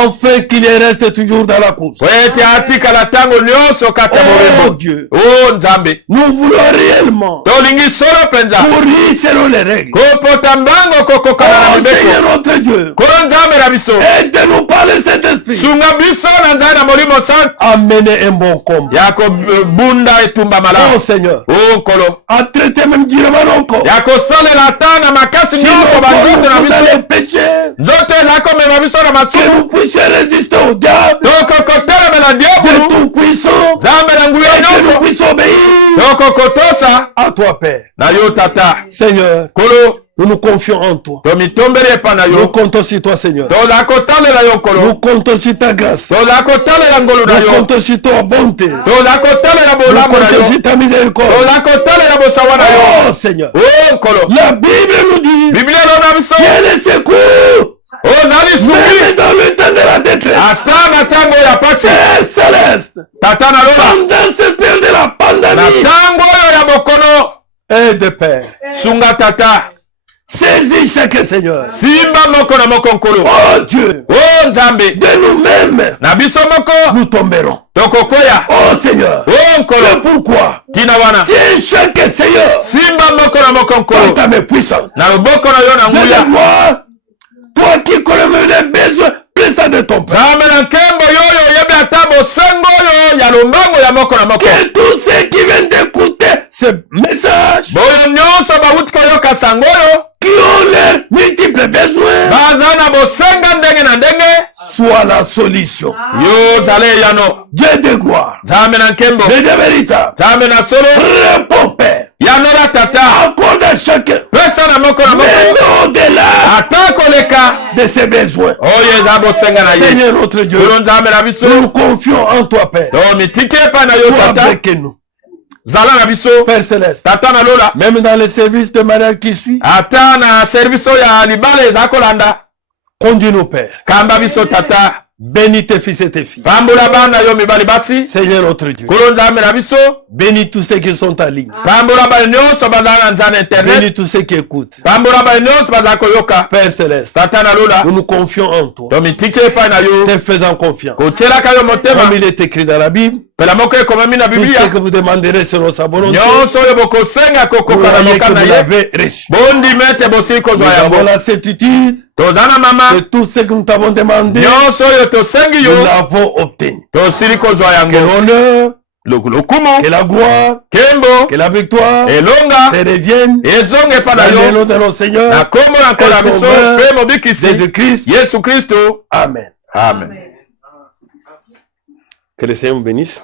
afin qu'il reste toujours dans la course. po ete atikala ntango nyonso kati ya Oh mobembo. Dieu, o nzambe nous voulons réellement tolingi solo mpenza courir selon les règles. kopota mbango kokokana na Oh Seigneur mibeko. notre Dieu, kolo nzambe na biso aide-nous par le Saint-Esprit. sunga biso na nzambe na molimo santo Amenez un bon combat. ya kobunda etumba Oh malamu. Seigneur, o nkolo à traiter même durement nos corps. ya kosalela ata na makasi Si nyonso nos banzoto na corps nous biso. allons pécher, nzoto ezali komema biso na que masumu. nous puissions résister au diable, tokokotelemela Dieu diabulu Tout-Puissant, nzambe na nguya et que nous nyonso. puissions obéir tokokotosa à toi, Père. na yo tata. Seigneur, nkolo nous nous confions en toi. tomitombeli epa na Nous yo. comptons sur toi, Seigneur. tozala kotalela yo nkolo. Nous comptons sur ta grâce. tozala kotalela ngolu na Nous yo. comptons sur ta bonté. Nous tozala kotalela bolamu na comptons yo. sur ta miséricorde. tozala kotalela bosawa na Oh yo. Seigneur, o nkolo la Bible nous dit, biblia elona biso Dieu le secours, ozali même sungi dans le temps de la détresse. ata na ntango ya pasi. Père Céleste, tata na lola pendant ce période de la na pandémie, ntango oyo ya bokono. aide Père. sunga tata. Saisis chaque Seigneur. simba moko na moko nkolo. Oh Dieu, o nzambe de nous-mêmes, na biso moko nous tomberons. tokokwea. Oh Seigneur, o nkolo c'est pourquoi ti tina wana tiens chaque Seigneur simba moko na moko par nkolo ta main puissante. na loboko na yo na Dieu de nguya gloire, toi qui connais même les besoins plus ça de ton peuple. nzambe na nkembo yoyo oyebi ata bosengo oyo ya lombango ya moko na moko Que tous ceux qui viennent d'écouter ce message, boyo nyonso bawuti koyoka sango oyo qui ont leurs multiples besoins, baza na bosenga ndenge na ndenge soit la solution. yo zale yano Dieu de gloire, nzambe na nkembo le Dieu véritable, nzambe na solo réponds Père, yanola tata accorde à chacun, pesa na moko na même moko au-delà ata koleka de ses besoins. oyo eza bosenga na ye Seigneur notre Dieu, kolo nzambe na biso nous nous confions en toi Père, to mitiki epai na yo toi tata avec nous. zala na biso Père Céleste, tata na lola même dans les services de mariage qui suit, ata na service oyo ya libala eza kolanda conduis-nous Père, kamba biso tata bénis tes fils et tes filles. pambola bana yo mibali basi Seigneur notre Dieu, kolo nzambe na biso bénis tous ceux qui sont en ligne, pambola bana nyonso bazala na nzana internet bénis tous ceux qui écoutent. pambola bana nyonso bazala koyoka Père Céleste, tata na lola nous nous confions en toi, to mitiki epai na yo te faisant confiance. kotielaka yo motema Comme il est écrit dans la Bible, pela moko ekomami na tout ce biblia que vous demanderez selon sa volonté, nyonso oyo bokosenga kokoka na croyez que moka na vous ye l'avez reçu. bondima ete bosili Nous kozwa avons yango la certitude toza na mama que tout ce que nous t'avons demandé, nyonso oyo tosengi nous yo l'avons obtenu. tosili kozwa Que yango l'honneur, lokumu que la gloire, kembo que la victoire elonga te reviennent ezonga epa na dans le yo nom de notre Seigneur na kombo na nkolo ya biso mpe mobikisi Jésus-Christ. yesu kristo Amen. amen Que le Seigneur vous bénisse.